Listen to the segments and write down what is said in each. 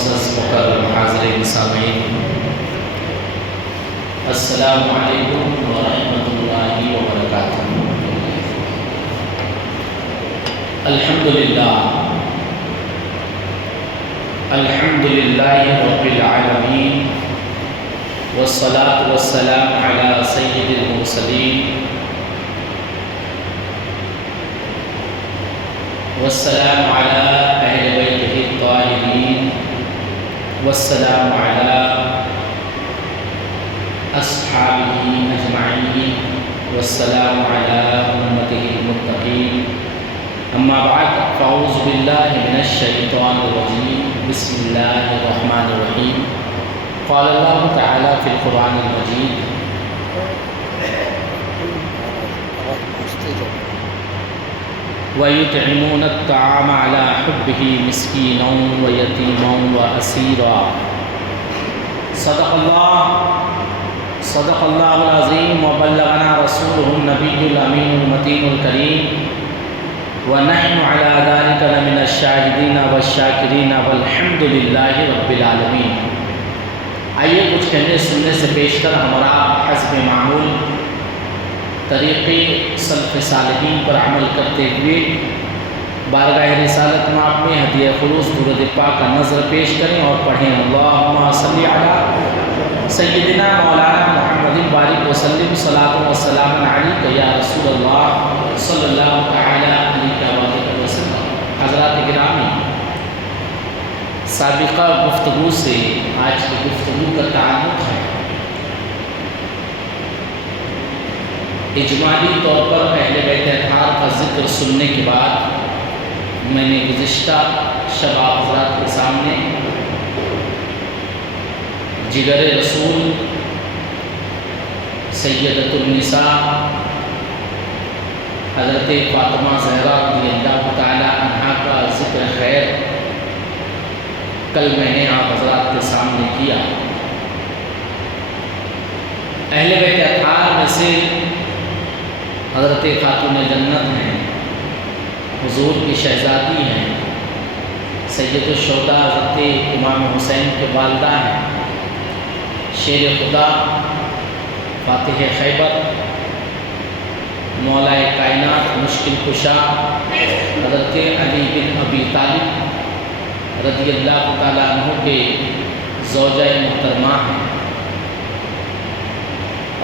معزز مکرم حاضرین سامعین، السلام علیکم ورحمۃ اللہ وبرکاتہ۔ الحمدللہ رب العالمین، والصلاة والسلام علی سید المرسلین، والسلام علی اہل بیتہ الطاہرین، والسلام علی اصحابہ اجمعین، والسلام علی امتہ المتقین۔ اما بعد فاعوذ باللہ من الشیطان الرجیم، بسم اللہ الرحمن الرحیم۔ قال اللہ تعالی فی القرآن المجید: وَيُطْعِمُونَ الطَّعَامَ عَلَى حُبِّهِ مِسْكِينًا وَيَتِيمًا وَأَسِيرًا۔ صدق اللہ العظیم وبلغنا رسولہ النبی الامین المتین الکریم، ونحن علی ذلک لمن الشاہدین والشاکرین والحمد للہ رب العالمین۔ آئیے کچھ کہنے سننے سے پیش کر ہمارا حسب معمول طریقے سلف صالحین پر عمل کرتے ہوئے بارگاہ رسالت مآب میں ہدیہ خلوص درود پاک کا نظر پیش کریں اور پڑھیں: اللہم صلی علی سیدنا مولانا محمد بارک وسلم، صلاۃ و سلام علیک یا رسول اللہ صلی اللہ تعالی علیہ وسلم۔ حضرات گرامی، سابقہ گفتگو سے آج کی گفتگو کا تعلق ہے اجمالی طور پر اہل بیت اطہار کا ذکر سننے کے بعد میں نے گزشتہ شب آپ حضرات کے سامنے جگر رسول سیدۃ النساء حضرت فاطمہ زہرا رضی اللہ تعالی عنہا کا ذکر خیر کل میں نے آپ حضرات کے سامنے کیا۔ اہل بیت اطہار میں سے حضرت خاتون جنت ہیں، حضور کی شہزادی ہیں، سید الشہداء حضرت امام حسین کے والدہ ہیں، شیر خدا فاتح خیبر مولا کائنات مشکل کشا حضرت علی بن ابی طالب رضی اللہ تعالیٰ عنہ کے زوجہ محترمہ ہیں،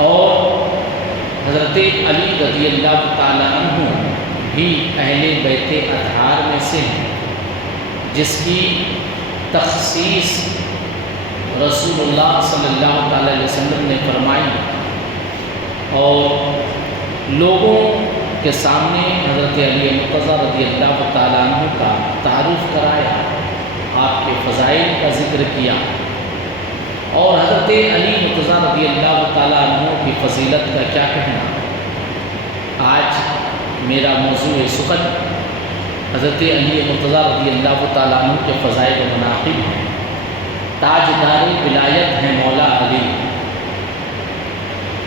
اور حضرت علی رضی اللہ تعالیٰ عنہ بھی اہل بیت اطہار میں سے ہیں، جس کی تخصیص رسول اللہ صلی اللہ تعالیٰ علیہ وسلم نے فرمائی اور لوگوں کے سامنے حضرت علی مرتضیٰ رضی اللہ تعالیٰ عنہ کا تعارف کرایا، آپ کے فضائل کا ذکر کیا، اور حضرت علی مرتضیٰ رضی اللہ تعالیٰ عنہ کی فضیلت کا کیا کہنا۔ آج میرا موضوع سخن حضرت علی مرتضیٰ رضی اللہ تعالیٰ عنہ کے فضائل و مناقب ہیں۔ تاجدار ولایت ہے مولا علی،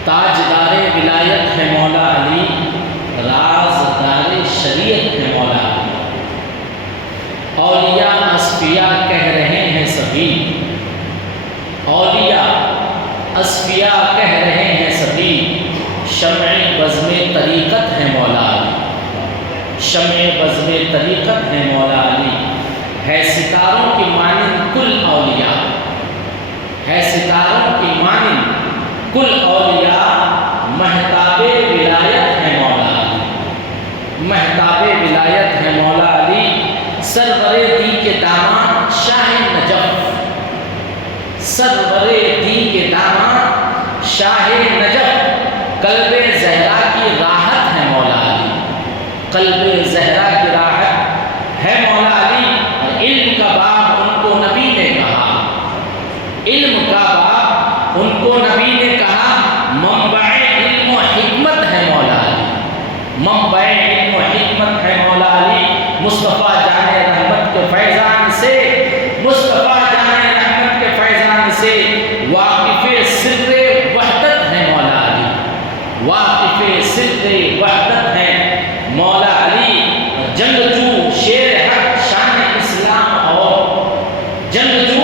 تاجدار ولایت ہے مولا علی، رازدار شریعت ہے مولا علی۔ اولیاء اصفیاء کہہ رہے ہیں سبھی، اولیاء اصفیاء کہہ رہے ہیں سبھی، شمع بزم طریقت ہے مولا علی، شمع بزم طریقت ہے مولا علی۔ ہے ستاروں کی مانند کل اولیاء، ہے ستاروں کی مانند کل اولیاء، مہتاب ولایت ہے مولا علی، مہتاب ولایت ہے مولا علی۔ سرور دی کے داماد شاہ نجف، سرور دی کے داماد شاہ نجف، قلب زہرا کی راحت ہے مولا علی، قلب زہرا کی راحت ہے مولا علی۔ اور علم کا باب ان کو نبی نے کہا، علم کا باب ان کو نبی نے کہا، منبع علم و حکمت ہے مولا علی، منبع علم و حکمت ہے مولا علی۔ مصطفیٰ جان رحمت کے فیضان سے، مصطفیٰ جان رحمت کے فیضان سے واقف سر وحدت ہے مولا علی، واقف سر وحدت ہے مولا علی۔ جنگجو شیر حق شان اسلام اور جنگجو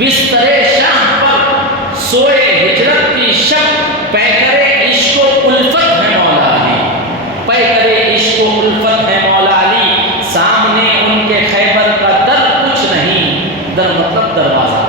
بستر شاہ پر سوئے ہجرت کی شب، پیکر عشق و الفت ہے مولا علی، پیکر عشق و الفت ہے مولا علی، سامنے ان کے خیبر کا در کچھ نہیں، در مطلب دروازہ،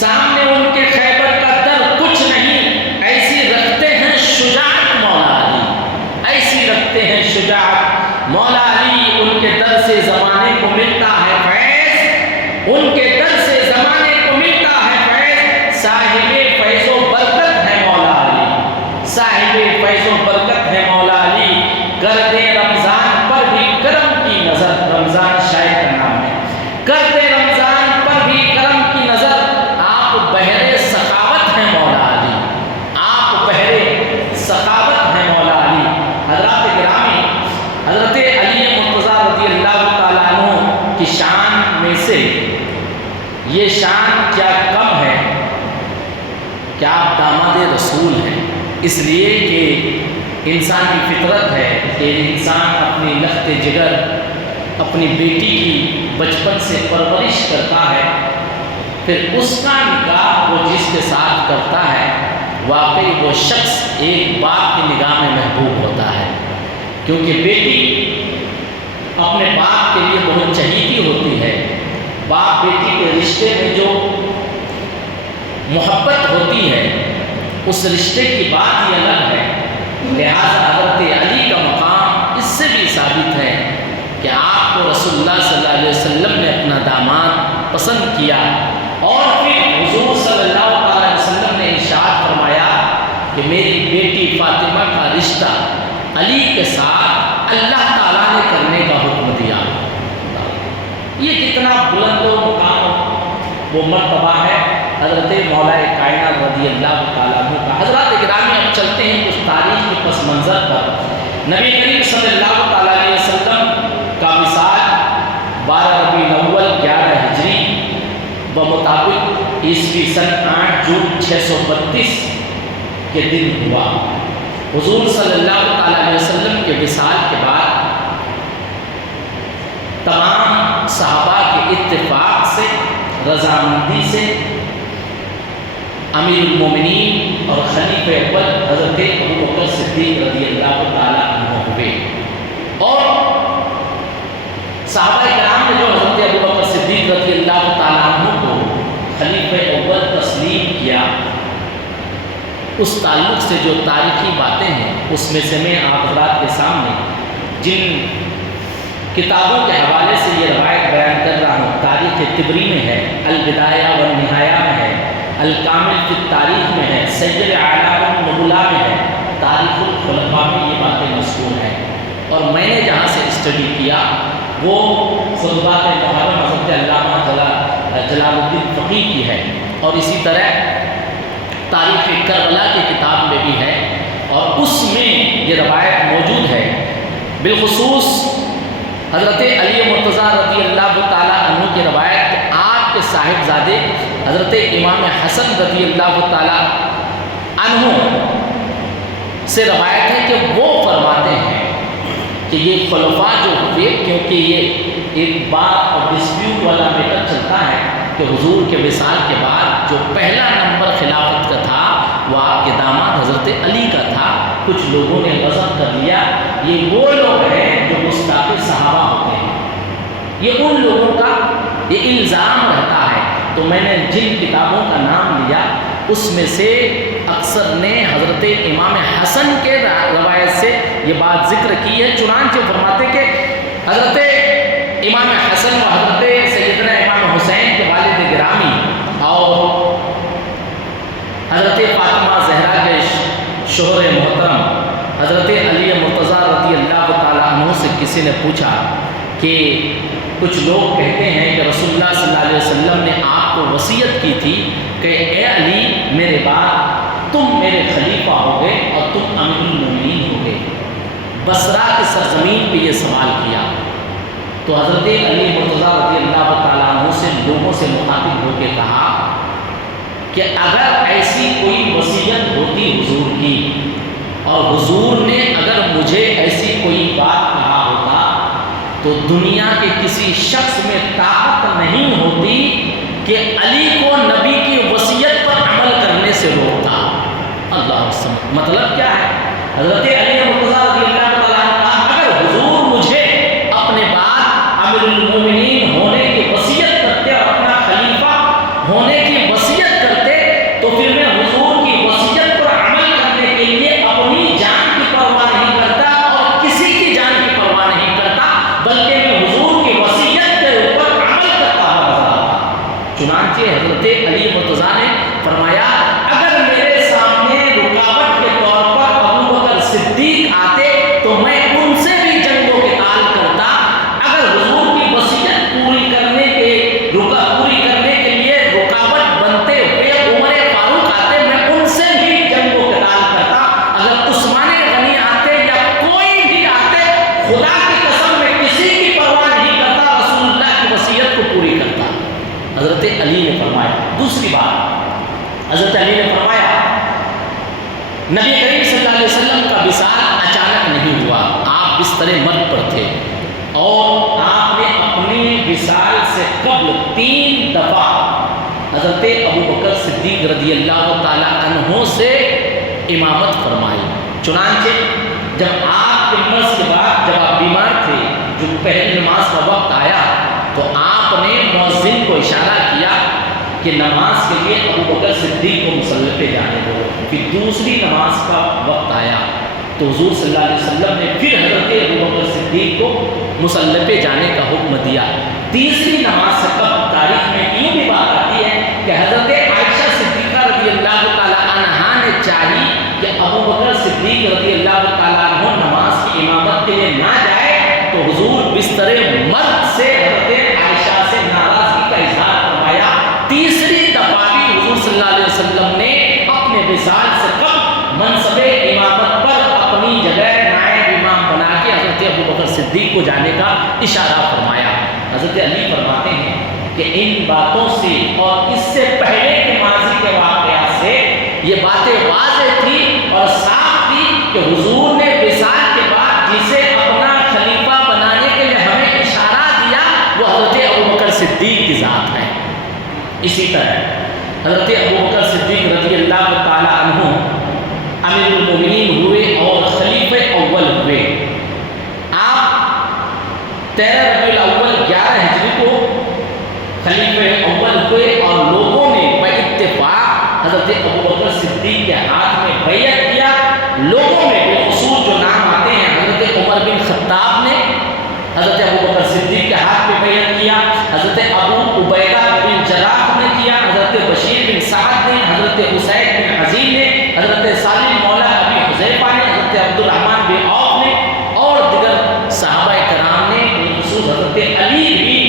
سامنے ان کے خیبر کا در کچھ نہیں، ایسی رکھتے ہیں شجاعت مولا علی، ایسی رکھتے ہیں شجاعت مولا علی، ان کے در سے زمانے کو ملتا ہے فیض، ان کے در سے زمانے کو ملتا ہے فیض، صاحب فیض و برکت ہے مولا علی، صاحب فیض و برکت ہے مولا علی، کر دے رمضان پر بھی کرم کی نظر، رمضان شاید کا نام ہے، کر دے رمضان پر بھی کرم کی نظر، آپ بحر سخاوت ہیں مولا علی، آپ بحر سخاوت ہیں مولا علی۔ حضرات گرامی، حضرت علی مرتضیٰ رضی اللہ تعالیٰ عنہ کی شان میں سے یہ شان کیا کم ہے کہ آپ داماد رسول ہیں، اس لیے کہ انسان کی فطرت ہے کہ انسان اپنی لخت جگر اپنی بیٹی کی بچپن سے پرورش کرتا ہے، پھر اس کا نکاح وہ جس کے ساتھ کرتا ہے واقعی وہ شخص ایک باپ کی نگاہ میں محبوب ہوتا ہے، کیونکہ بیٹی اپنے باپ کے لیے بہت چہیتی ہوتی ہے، باپ بیٹی کے رشتے میں جو محبت ہوتی ہے اس رشتے کی بات ہی الگ ہے، لہذا حضرت علی کا مقام اس سے بھی ثابت ہے کہ آپ کو رسول اللہ صلی اللہ علیہ وسلم نے اپنا داماد پسند کیا، اور پھر حضور صلی اللہ علیہ وسلم نے ارشاد فرمایا کہ میری بیٹی فاطمہ کا رشتہ علی کے ساتھ اللہ تعالیٰ نے کرنے کا حکم دیا۔ یہ کتنا بلند و مقام وہ مرتبہ ہے حضرت مولا کائنات رضی اللہ تعالیٰ عنہ کا۔ حضرات گرامی، اب چلتے ہیں کچھ تاریخ کے پس منظر پر۔ نبی کریم صلی اللہ تعالیٰ علیہ وسلم کا وصال 12 ربیع الاول 11 ہجری بمطابق عیسوی سن 8 جون 632 کے دن ہوا۔ حضور صلی اللہ تعالیٰ علیہ وسلم کے وصال کے بعد تمام صحابہ کے اتفاق سے، رضامندی سے، امیر المومنین اور خلیفہ اول حضرت ابوبکر صدیق رضی اللہ تعالیٰ عنہ ہوئے، اور صحابہ کرام نے جو حضرت ابوبکر صدیق رضی اللہ تعالیٰ عنہ کو خلیفہ اول تسلیم کیا، اس تعلق سے جو تاریخی باتیں ہیں اس میں سے میں آپ حضرات کے سامنے جن کتابوں کے حوالے سے یہ روایت بیان کر رہا ہوں، تاریخ طبری میں ہے، البدایہ والنہایہ میں ہے، الکامل فی التاریخ میں ہے، سیر اعلام النبلاء میں ہے، تاریخ الخلفاء میں یہ باتیں مذکور ہیں، اور میں نے جہاں سے اسٹڈی کیا وہ خطبات محرم حضرت علامہ جلال الدین فقیہ کی ہے، اور اسی طرح تاریخ کربلا کی کتاب میں بھی ہے، اور اس میں یہ روایت موجود ہے۔ بالخصوص حضرت علی مرتضیٰ رضی اللہ تعالیٰ عنہ کی روایت آپ کے صاحبزادے حضرت امام حسن رضی اللہ تعالیٰ عنہ سے روایت ہے کہ وہ فرماتے ہیں کہ یہ خلفاء جو ہوئے، کیونکہ یہ ایک بات اور ڈسپیوٹ والا میٹر چلتا ہے کہ حضور کے وصال کے بعد جو پہلا نمبر خلافت کا تھا وہ آپ کے داماد حضرت علی کا تھا، کچھ لوگوں نے غضب کر لیا، یہ وہ لوگ ہیں جو گستاخ صحابہ ہوتے ہیں، یہ ان لوگوں کا یہ الزام رہتا ہے۔ تو میں نے جن کتابوں کا نام لیا اس میں سے اکثر نے حضرت امام حسن کے روایت سے یہ بات ذکر کی ہے، چنانچہ فرماتے کہ حضرت امام حسن و حضرت سیدنا امام حسین کے والد گرامی اور حضرت فاطمہ زہرا کے شوہر محترم حضرت علی مرتضیٰ رضی اللہ تعالیٰ عنہ سے کسی نے پوچھا کہ کچھ لوگ کہتے ہیں کہ رسول اللہ صلی اللہ علیہ وسلم نے آپ کو وصیت کی تھی کہ اے علی میرے بعد تم میرے خلیفہ ہوگے اور تم امیر المومنین ہوگے۔ بصرہ کی سرزمین پہ یہ سوال کیا تو حضرت علی مرتضیٰ رضی اللہ تعالیٰ عنہ سے لوگوں سے مخاطب ہو کے کہا کہ اگر ایسی کوئی وصیت ہوتی حضور کی اور حضور نے اگر مجھے ایسی کوئی بات کہا ہوتا تو دنیا کے کسی شخص میں طاقت نہیں ہوتی کہ علی کو نبی کی وصیت پر عمل کرنے سے روکتا. اللہ سمجھ مطلب کیا ہے؟ حضرت علی مرتضیٰ رضی اللہ تعالیٰ عنہ کہا اگر حضور مجھے اپنے بعد امیر المومنین ہونے کی وصیت کرتے اور اپنا خلیفہ ہونے کی وصیت کرتے تو پھر میں حضور کی وصیت پر عمل کرنے کے لیے اپنی جان کی پرواہ نہیں کرتا اور کسی کی جان کی پرواہ نہیں کرتا، بلکہ میں حضور کی وصیت کے اوپر عمل کرتا ہوا نظر آتا. چنانچہ حضرت علی مرتضیٰ نے فرمایا اگر میرے سامنے رکاوٹ کے طور پر ابو بکر صدیق آتے تو میں ان سے بھی جنگ و قتال کرتا. اگر حضور کی وصیت پوری کرنے کے لیے رکاوٹ بنتے ہوئے عمر فاروق آتے میں ان سے بھی جنگ و قتال کرتا. اگر عثمان غنی آتے یا کوئی بھی آتے خدا کی قسم میں کسی کی پرواہ نہیں کرتا، رسول اللہ کی وصیت کو پوری کرتا. حضرت علی نے فرمایا. دوسری بات حضرت علی نے فرمایا نبی کریم صلی اللہ علیہ وسلم کا وصال اچانک نہیں ہوا، آپ بستر مرگ پر تھے اور آپ نے اپنے وصال سے قبل 3 دفعہ حضرت ابو بکر صدیق رضی اللہ تعالی عنہ سے امامت فرمائی. چنانچہ جب آپ کے مرض کے بعد جب آپ بیمار تھے، جو پہلی نماز کا وقت آیا تو آپ نے مؤذن کو اشارہ کیا کہ نماز کے لیے ابو بکر صدیق کو مصلی پہ جانے دو. پھر دوسری نماز کا وقت آیا تو حضور صلی اللہ علیہ وسلم نے پھر حضرت ابو بکر صدیق کو مصلی پہ جانے کا حکم دیا. تیسری نماز سے قبل تاریخ میں یہ بھی بات آتی ہے کہ حضرت عائشہ صدیقہ رضی اللہ تعالی عنہا نے چاہی کہ ابو بکر صدیق رضی اللہ تعالیٰ عنہ نماز کی امامت کے لیے نہ جائے تو حضور بستر مرگ سے حضرت عائشہ سے ناراضگی کا اظہار فرمایا. تیسری دفعہ بھی حضور صلی اللہ علیہ وسلم نے اپنے وصال سے قبل منصب امامت پر اپنی جگہ نائب امام بنا کے حضرت ابو بکر صدیق کو جانے کا اشارہ فرمایا. حضرت علی فرماتے ہیں کہ ان باتوں سے اور اس سے پہلے کے ماضی کے واقعات سے یہ باتیں واضح تھی اور صاف تھی کہ حضور نے وصال کے بعد جسے اپنا خلیفہ بنانے کے لیے ہمیں اشارہ دیا وہ حضرت ابو بکر صدیق کی ذات ہے. اسی طرح حضرت ابو بکر صدیق رضی اللہ تعالی عنہ امیر المومنین ہوئے اور خلیفہ اول ہوئے. آپ 13 ربیع الاول 11 ہجری کو خلیفہ اول ہوئے اور لوگوں نے باتفاق حضرت ابو بکر صدیق کے ہاتھ میں بیعت کیا. لوگوں میں بالخصوص جو نام آتے ہیں حضرت عمر بن خطاب نے حضرت ابو بکر صدیق کے ہاتھ میں بیعت کیا، حضرت ابو عبیدہ بن جراح نے کیا، حضرت بشیر بن سعد نے، حضرت حسین بن عزیز نے، حضرت سالم مولا ابی حذیفہ نے، حضرت عبد الرحمن بن عوف نے اور دیگر صحابہ کرام نے، بالخصوص حضرت علی بھی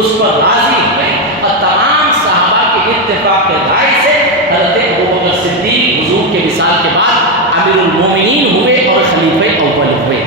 اس پر راضی ہوئے اور تمام صحابہ کے اتفاق کے رائے سے حضرت ابو بکر صدیق حضور کے وصال کے بعد امیر المومنین ہوئے اور خلیفہ اول ہوئے.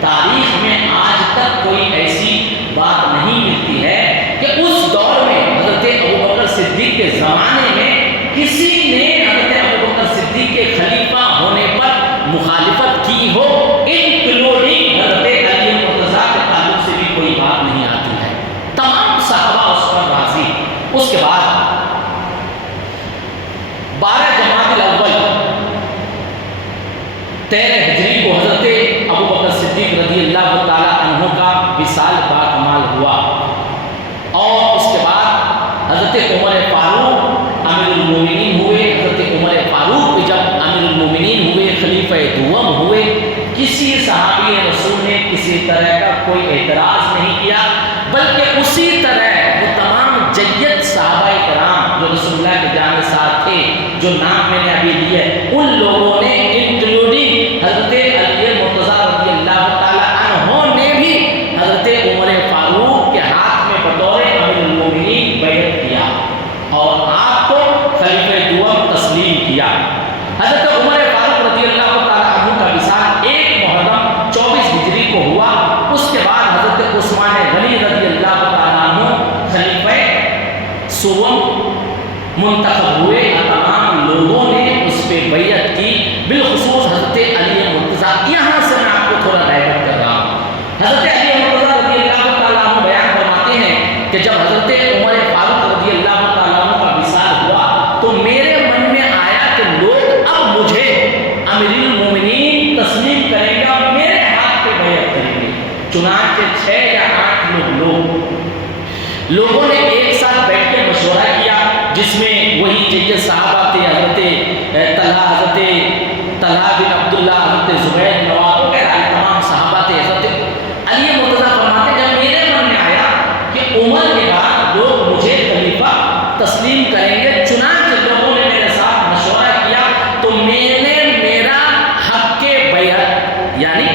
تاریخ میں آج تک کوئی ایسی بات نہیں ملتی ہے کہ اس دور میں حضرت ابو بکر صدیق کے زمانے میں کسی نے حضرت ابو بکر صدیق کے خلیفہ ہونے پر مخالفت کی ہو، انکلوڈنگ حضرت علی مرتضیٰ کے تعلق سے بھی کوئی بات نہیں آتی ہے. تمام صحابہ اس پر راضی. اس کے بعد 12 جمادی الاول 13 ہجری کو حضرت ابو بکر صدیق رضی اللہ تعالی عنہ کا وصال باکمال ہوا اور اس کے بعد حضرت عمر فاروق امیر المومنین ہوئے. حضرت عمر فاروق بھی جب امیر المومنین ہوئے، خلیفہ دوم ہوئے، کسی صحابی رسول نے کسی طرح کا کوئی اعتراض نہیں کیا، بلکہ اسی طرح وہ تمام جید صحابہ کرام جو رسول اللہ کے جانے ساتھ تھے، جو نام میں نے ابھی لیے، ان لوگوں نے انکلوڈنگ حضرت علی مرتضیٰ رضی اللہ تعالی عنہ نے بھی حضرت عمر فاروق کے ہاتھ میں بطور امیر المومنین بیعت کیا اور آپ کو خلیفہ دوم تسلیم کیا. حضرت عمر فاروق رضی اللہ تعالی عنہ کا وصال 1 محرم 24 ہجری کو ہوا. اس کے بعد حضرت عثمان غنی رضی اللہ تعالی عنہ خلیفہ سوم منتخب ہوئے اور تمام لوگوں نے اس پہ بیعت کی، بالخصوص حضرت علی مرتضیٰ. یہاں سے میں آپ کو تھوڑا ڈائیورٹ کر رہا ہوں. حضرت علی مرتضیٰ رضی اللہ تعالیٰ عنہ بیان فرماتے ہیں کہ جب حضرت عمر فاروق رضی اللہ تعالیٰ لوگوں نے ایک ساتھ بیٹھ کے مشورہ کیا، جس میں وہی جیسے صحابہ تھے، حضرت طلحہ بن عبداللہ، حضرت زبیر نواب وغیرہ تمام صحابہ تھے۔ حضرت علی مرتضیٰ فرماتے جب میرے من میں آیا کہ عمر کے بعد لوگ مجھے خلیفہ تسلیم کریں گے، چنانچہ لوگوں نے میرے ساتھ مشورہ کیا تو میں نے میرا حق کے بیعت یعنی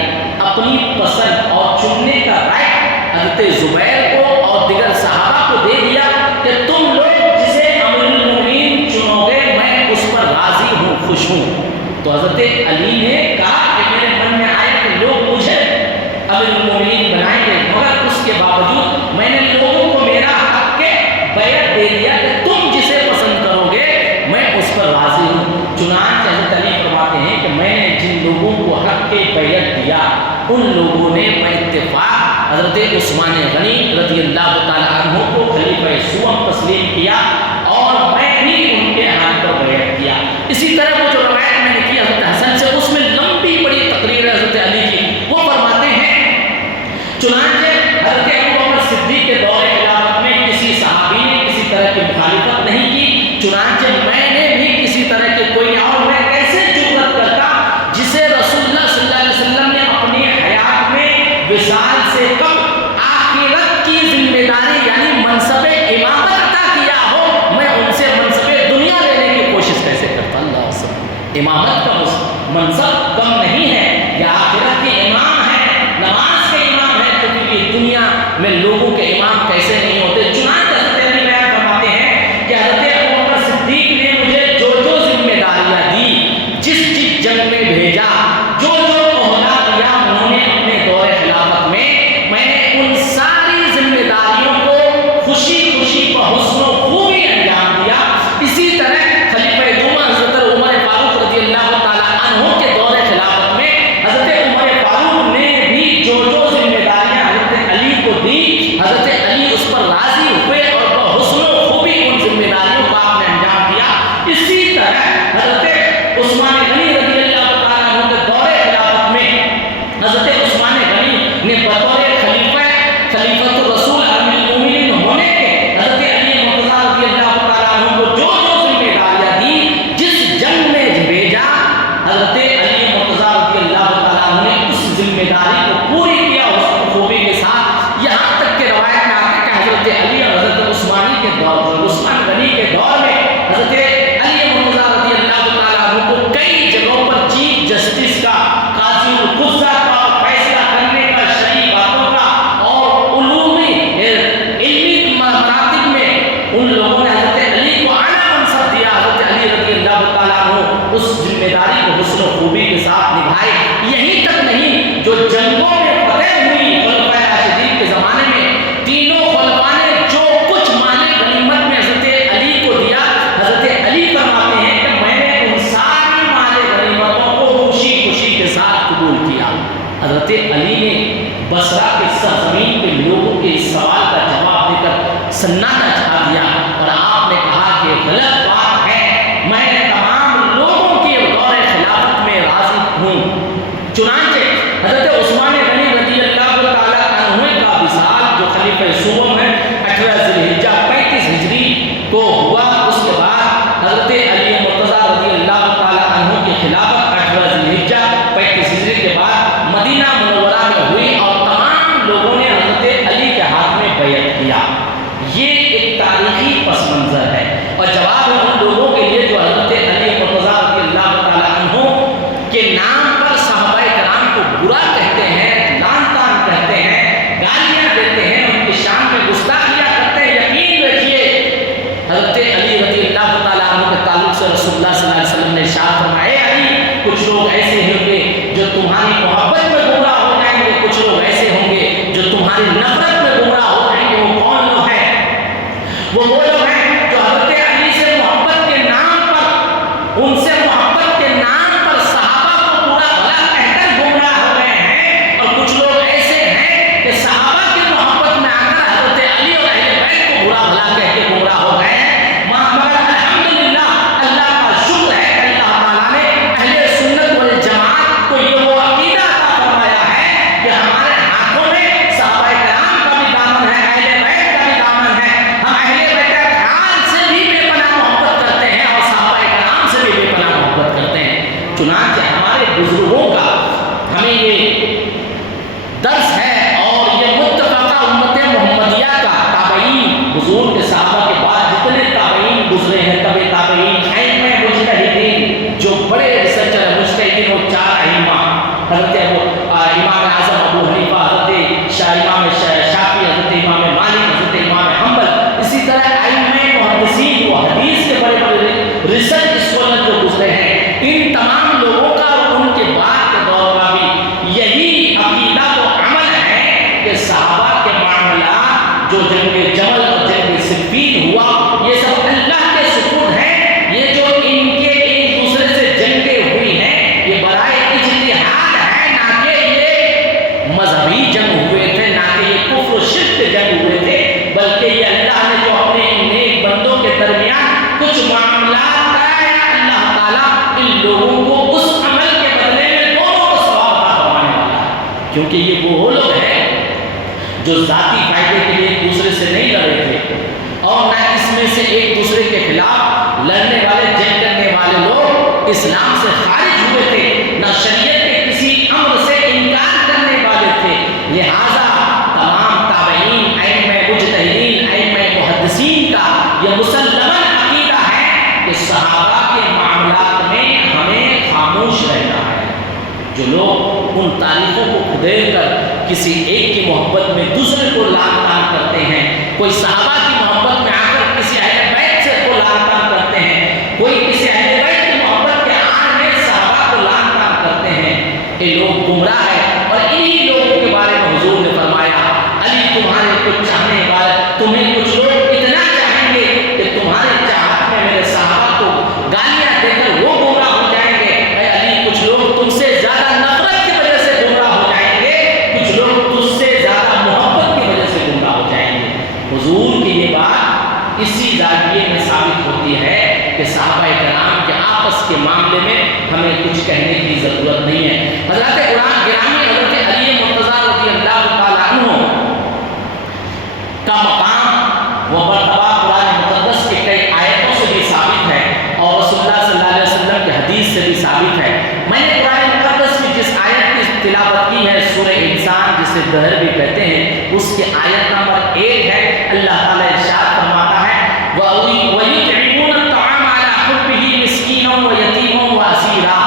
اپنی پسند اور چننے کا رائٹ حضرت زبیر کو اور دیگر صحابہ کو دے دیا کہ تم لوگ جسے امیر المومنین چنو گے میں اس پر راضی ہوں، خوش ہوں۔ تو حضرت علی نے کہا کہ میرے من میں آیا کہ لوگ مجھے امیر المومنین بنائیں گے، مگر اس کے باوجود میں نے لوگوں کو میرا حق کے بیعت دے دیا کہ تم جسے پسند کرو گے میں اس پر راضی ہوں۔ چنانچہ حضرت علی فرماتے ہیں کہ میں نے جن لوگوں کو حق کے بیعت دیا ان لوگوں نے باتفاق حضرت عثمان غنی رضی اللہ تعالیٰ عنہ کو خلیفہ سوم تسلیم کیا اور میں بھی ان کے ہاتھ پر بیعت کیا۔ اسی طرح وہ جو روایت میں نے کی حضرت حسن سے، اس میں لمبی بڑی تقریر ہے حضرت علی کی، وہ فرماتے ہیں چنانچہ حضرت ابوبکر صدیق کے دور خلافت میں کسی صحابی نے کسی طرح کی مخالفت نہیں کی، چنانچہ میں نے بھی کسی طرح کے کوئی، اور میں کیسے جرأت کرتا جسے رسول اللہ صلی اللہ علیہ وسلم نے اپنی حیات میں وصال سے قبل آخرت کی ذمہ داری یعنی منصب امامت عطا کیا ہو، میں ان سے منصب دنیا لینے کی کوشش کیسے کرتا۔ اللہ وسلم امامت کا منصب کم نہیں ہے، یہ آخرت کے امام ہے، نماز کے امام ہے، کیونکہ دنیا میں لوگوں کے امام کیسے نہیں ہوتے۔ چنانچہ حضرت علی بیان فرماتے ہیں کہ حضرت ابوبکر صدیق نے مجھے جو جو ذمہ داریاں دی، جس جس جنگ میں بھیجا، جو جو عہدہ دیا انہوں نے اپنے دور خلافت میں، میں نے ان ساری ذمہ داریوں کو خوشی خوشی بحسن و خوبی انجام دیا۔ اسی طرح خلیفہ دوم حضرت عمر فاروق رضی اللہ تعالیٰ عنہ کے دور خلافت میں حضرت عمر فاروق نے بھی جو جو ذمہ داریاں حضرت علی کو دی، حضرت علی اس پر راضی ہوئے اور بحسن و خوبی ان ذمہ داریوں کو آپ نے انجام دیا۔ اسی طرح حضرت عثمان غنی رضی اللہ تعالیٰ عنہ کے دور خلافت میں حضرت عثمان غنی نے بطور خلیفۃ الرسول امیر المومنین ہونے کے حضرت علی مرتضیٰ رضی اللہ تعالیٰ عنہ کو جو جو ذمہ داریاں دی، جس جنگ میں بھیجا، حضرت علی مرتضیٰ رضی اللہ تعالیٰ عنہ نے اس ذمہ داری کو پوری کیا اس خوبی کے ساتھ، یہاں تک کہ روایت میں آتا ہے کہ حضرت علی اور حضرت عثمان غنی کے دور میں حضرت علی مرتضیٰ رضی اللہ تعالیٰ عنہ کو کئی جگہوں پر چیف جسٹس کا، قاضی القضہ کا فیصلہ کرنے کا، شرعی باتوں کا اور علمی مراتب میں ان لوگوں نے حضرت علی کو اعلیٰ منصب دیا۔ حضرت علی رضی اللہ تعالیٰ عنہ اس ذمہ داری کو حسن و خوبی کے ساتھ نبھائے۔ یہی تک نہیں، جو جنگوں میں فتح ہوئی خلفائے راشدین کے زمانے میں، تینوں خلفاء نے جو کچھ مال غنیمت میں حضرت علی کو دیا، حضرت علی فرماتے ہیں کہ میں نے ان ساری مال غنیمتوں کو خوشی خوشی کے ساتھ قبول کیا۔ حضرت علی نے بصرہ کے سرزمین کے لوگوں کے اس سوال کا جواب دے کر سناٹا چھا دیا اور آپ نے کہا کہ غلط بات ہے، میں تمام لوگوں کے دور خلافت میں راضی ہوں۔ چنانچہ حضرت عثمان غنی رضی اللہ تعالیٰ عنہ کا وصال جو خلیفہ سوم ہے 18 ذی الحجہ 35 ہجری کو ہوا، اس کے بعد حضرت علی مرتضیٰ رضی اللہ تعالیٰ عنہ کی خلافت 18 ذی الحجہ 35 ہجری کے بعد مدینہ منورہ میں ہوئی اور تمام لوگوں نے حضرت علی کے ہاتھ میں بیعت کیا۔ یہ ایک تاریخی پس منظر ہے اور جواب ہے ان لوگوں کے لیے جو حضرت علی مرتضیٰ رضی اللہ تعالیٰ عنہ کے نام پر صحابہ کرام کو برا کہتے ہیں، لعن طعن کہتے ہیں، گالیاں دیتے ہیں، ان کی شان میں گستاخیاں کرتے ہیں۔ یقین رکھیے حضرت علی رضی اللہ تعالیٰ عنہ کے تعلق سے رسول اللہ صلی اللہ علیہ وسلم نے ارشاد فرمایا، علی کچھ لوگ ایسے ہوں گے جو تمہاری محبت میں گمراہ ہو جائیں گے، کچھ لوگ ایسے ہوں گے جو تمہاری نفرت میں گمراہ ہو جائیں گے۔ وہ کون لوگ ہیں؟ وہ لوگ ہیں جو حضرت علی سے محبت کے نام پر، ان سے محبت کے نام پر صحابہ کو برا بھلا کہہ کر گمراہ ہو گئے ہیں، اور کچھ لوگ ایسے ہیں کہ صحابہ کی محبت میں آ کر حضرت علی اور اہل بیت کو برا بھلا کہہ کے گمراہ ہو گئے ہیں۔ مگر الحمدللہ اللہ کا شکر ہے کہ اللہ تعالیٰ نے اہل سنت والجماعت کو یہ وہ عقیدہ عطا فرمایا ہے کہ ہمارے ہاتھوں میں صحابہ کرام کا بھی دامن ہے، اہل بیت کا بھی دامن ہے، کیونکہ یہ وہ لوگ ہیں جو ذاتی فائدے کے لیے ایک دوسرے سے نہیں لڑے تھے، اور نہ اس میں سے ایک دوسرے کے خلاف لڑنے والے، جنگ کرنے والے لوگ اسلام سے خارج ہوئے تھے، نہ شریعت کے کسی امر سے انکار کرنے والے تھے۔ لہذا تمام تابعین، ائمہ مجتہدین، ائمہ محدثین کا یہ مسلماً عقیدہ ہے کہ صحابہ کے معاملات میں ہمیں خاموش رہنا ہے۔ جو لوگ ان تاریخوں کو کھدیر کر کسی ایک کی محبت میں دوسرے کو لعن طعن کرتے ہیں، کوئی صحابہ کی محبت میں آ کر کسی اہل بیت سے کو لعن طعن کرتے ہیں، کوئی کسی اہل بیت کی محبت کے آڑ میں صحابہ کو لعن طعن کرتے ہیں، یہ لوگ گمراہ ہیں۔ اور انہی لوگوں کے بارے میں حضور نے فرمایا، علی تمہارے کچھ چاہنے والے، تمہیں کچھ لوگ اتنا چاہیں گے کہ تمہارے چاہت میں میرے صحابہ کو گالیاں دے کر وہ گمراہ ہو جائیں گے۔ اے علی کچھ لوگ تم سے زیادہ نفرت کی وجہ سے گمراہ ہو جائیں گے، کچھ لوگ تجھ سے زیادہ محبت کی وجہ سے گمراہ ہو جائیں گے۔ حضور کی یہ بات اسی زاویے میں ثابت ہوتی ہے کہ صحابہ کرام کے آپس کے معاملے میں ہمیں کچھ کہنے کی ضرورت نہیں ہے۔ حضرت گرامی حضرت علی مرتضیٰ رضی اللہ تعالیٰ عنہ کا مقام و مرتبہ قرآن مقدس کے کئی آیتوں سے بھی ثابت ہے، اور رسول اللہ صلی اللہ علیہ وسلم کی حدیث سے بھی ثابت ہے۔ میں نے قرآن مقدس میں جس آیت کی تلاوت کی ہے، سورہ انسان جسے دہر بھی کہتے ہیں، اس کی آیت نمبر 1 ہے۔ اللہ تعالیٰ ارشاد فرماتا ہے وَيُطْعِمُونَ الطَّعَامَ عَلَىٰ حُبِّهِ مِسْكِينًا وَيَتِيمًا وَأَسِيرًا۔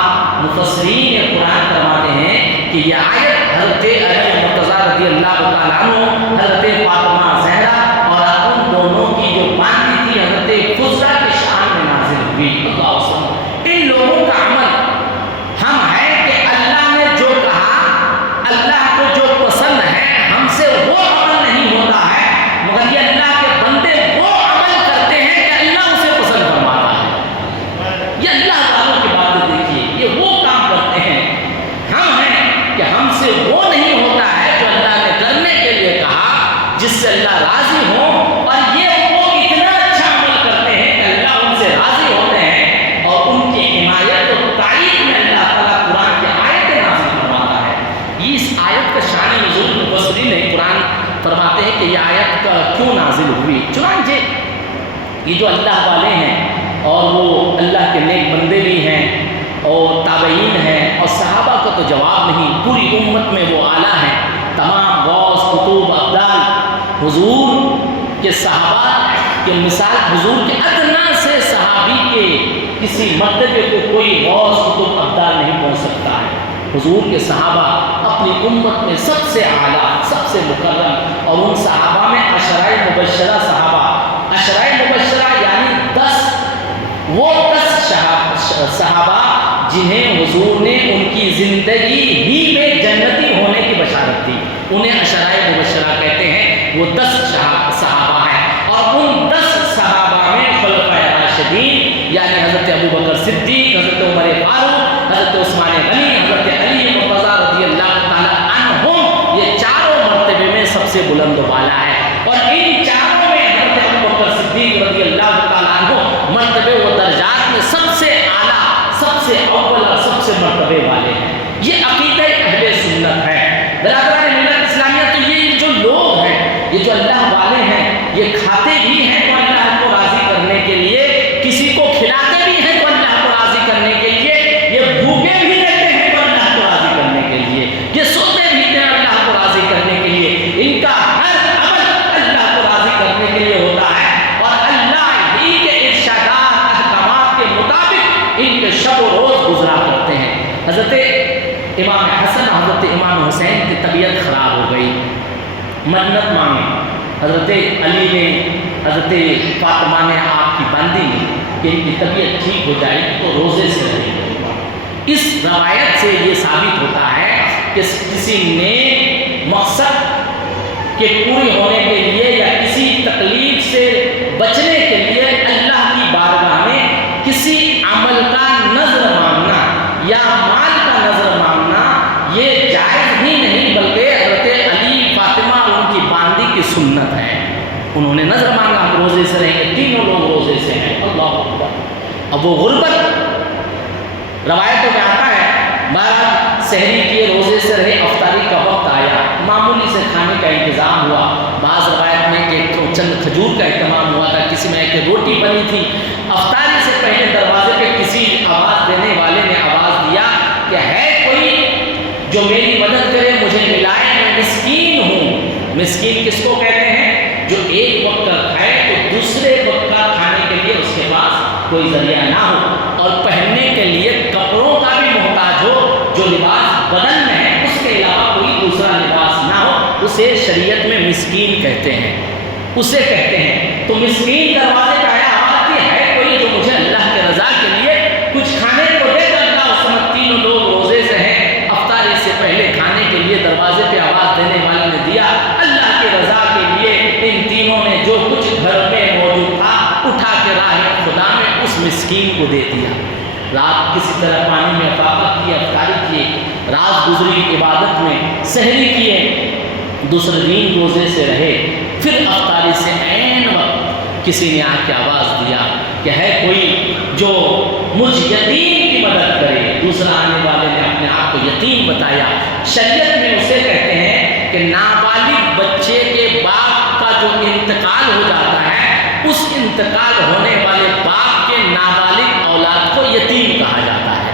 مفسرین قرآن فرماتے ہیں کہ یہ آیت حضرت علی مرتضیٰ رضی اللہ تعالیٰ عنہ، حضرت فاطمہ زہرا اور ان دونوں کی جو باندھی تھی حضرت فضہ کے شان میں نازل ہوئی۔ اللہ وسلم ان لوگوں کا عمل ہم ہے کہ اللہ نے جو کہا، اللہ کو جو پسند ہے ہم سے وہ عمل نہیں ہوتا ہے، مگر یہ اللہ کے بندے وہ عمل کرتے ہیں کہ اللہ اسے پسند فرماتا ہے۔ یہ اللہ تعالیٰ کی باتیں دیکھیے، یہ وہ کام کرتے ہیں۔ ہم ہیں کہ ہم سے وہ نہیں ہوتا ہے جو اللہ نے کرنے کے لیے کہا، جس سے اللہ راضی ہو، اور یہ وہ اتنا اچھا عمل کرتے ہیں کہ اللہ ان سے راضی ہوتے ہیں، اور ان کی حمایت و تائید میں اللہ تعالیٰ قرآن کی آیتیں نازل فرماتا ہے۔ یہ اس آیت کا شان نزول مفسرین نے قرآن فرماتے ہیں کہ یہ آیت کا کیوں نازل ہوئی۔ چنانچہ یہ جو اللہ والے ہیں اور وہ اللہ کے نیک بندے بھی ہیں اور تابعین ہیں، اور صحابہ کا تو جواب نہیں، پوری امت میں وہ اعلیٰ ہیں، تمام غوث قطب ابدال، حضور کے صحابہ کے مثال، حضور کے ادنا سے صحابی کے کسی مرتبے کو کوئی غوث قطب ابدال نہیں پہنچ سکتا ہے۔ حضور کے صحابہ اپنی امت میں سب سے اعلیٰ، سب سے مکرم، اور ان صحابہ میں عشرۂ مبشرہ صحابہ، عشرۂ مبشرہ یعنی 10 وہ 10 صحابہ جنہیں حضور نے ان کی زندگی ہی میں جنتی ہونے کی بشارت دی، انہیں عشرۂ مبشرہ کہتے ہیں۔ وہ 10 صحابہ ہیں، اور ان 10 صحابہ میں خلفائے راشدین یعنی حضرت ابوبکر صدیق، حضرت عمر فاروق، حضرت عثمان غنی، حضرت علی مرتضیٰ رضی اللہ تعالیٰ عنہم، یہ چاروں مرتبے میں سب سے بلند و بالا ہے، اور ان چاروں میں حضرت ابوبکر صدیق رضی اللہ تعالیٰ عنہ مرتبے و درجات میں سب سے اعلیٰ، سب سے اول اور سب سے مرتبے والے ہیں۔ یہ عقیدہ اہل سنت ہے۔ برادران ملت اسلامیہ، تو یہ جو لوگ ہیں، یہ جو اللہ والے ہیں، یہ کھاتے بھی ہیں تو اللہ کو راضی کرنے کے لیے، کسی کو کھلاتے بھی ہیں تو اللہ کو راضی کرنے کے لیے، یہ بھوکے بھی رہتے ہیں تو اللہ کو راضی کرنے کے لیے، یہ سوتے بھی ہیں اللہ کو راضی کرنے کے لیے، ان کا ہر عمل اللہ کو راضی کرنے کے لیے ہوتا ہے، اور اللہ ہی کے ارشادات احکامات کے مطابق ان کے شب و روز گزرا کرتے ہیں۔ حضرت امام حسن، حضرت امام حسین کی طبیعت خراب ہو گئی، منت مانگی، حضرت علی نے، حضرت فاطمہ نے آپ کی باندھی کہ ان کی طبیعت ٹھیک ہو جائے تو روزے سے رہے گا۔ اس روایت سے یہ ثابت ہوتا ہے کہ کسی نیک مقصد کے پوری ہونے کے لیے یا کسی تکلیف سے بچنے کے لیے اللہ کی بارگاہ میں کسی عمل کا نظر مانگنا یا مال کا نظر مانگنا یہ جائز ہی نہیں، بلکہ حضرت علی، فاطمہ اور ان کی باندھی کی سنت ہے۔ انہوں نے نظر مانگا ہم روزے سے رہیں گے، تینوں لوگ روزے سے ہیں۔ اللہ اکبر۔ اب وہ غربت روایتوں میں آتا ہے، 12 سحری کیے، روزے سے رہے، افطاری کا وقت آیا، معمولی سے کھانے کا انتظام ہوا. بعض روایت میں کہ چند کھجور کا اہتمام ہوا تھا, کسی میں کہ روٹی بنی تھی. افطاری سے پہلے دروازے پہ کسی آواز دینے والے نے آواز دیا کہ ہے کوئی جو میری مدد کرے, مجھے ملائے, میں مسکین ہوں. مسکین کس کو کہتے ہیں؟ جو ایک وقت کا کھائے تو دوسرے وقت کا کھانے کے لیے اس کے پاس کوئی ذریعہ نہ ہو, اور پہننے کے لیے کپڑوں کا بھی محتاج ہو. جو لباس بدن میں ہے اس کے علاوہ کوئی دوسرا لباس نہ ہو, اسے شریعت میں مسکین کہتے ہیں, اسے کہتے ہیں. تو مسکین دروازے پہ آیا, آواز دی ہے کوئی جو مجھے اللہ کے رضا کے لیے کچھ کھانے کو دے. اللہ اس وقت تینوں لوگ روزے سے ہیں, افطاری سے پہلے کھانے کے لیے دروازے پہ آواز دینے والے نے دیا. اللہ کی رضا کے لیے ان تینوں نے جو کچھ گھر میں موجود تھا اٹھا کے راہ خدا میں اس مسکین کو دے دیا. رات کسی طرح پانی میں افاقت کی, افطاری کیے, رات گزری عبادت میں, سحری کیے, دوسرے دن روزے سے رہے. پھر افطاری سے عین وقت کسی نے آ کے آواز دیا کہ ہے کوئی جو مجھ یتیم کی مدد کرے. دوسرا آنے والے نے اپنے آپ کو یتیم بتایا. شریعت میں اسے کہتے ہیں کہ نابالغ بچے کے باپ کا جو انتقال ہو جاتا ہے, اس انتقال ہونے والے باپ کے نابالغ اولاد کو یتیم کہا جاتا ہے,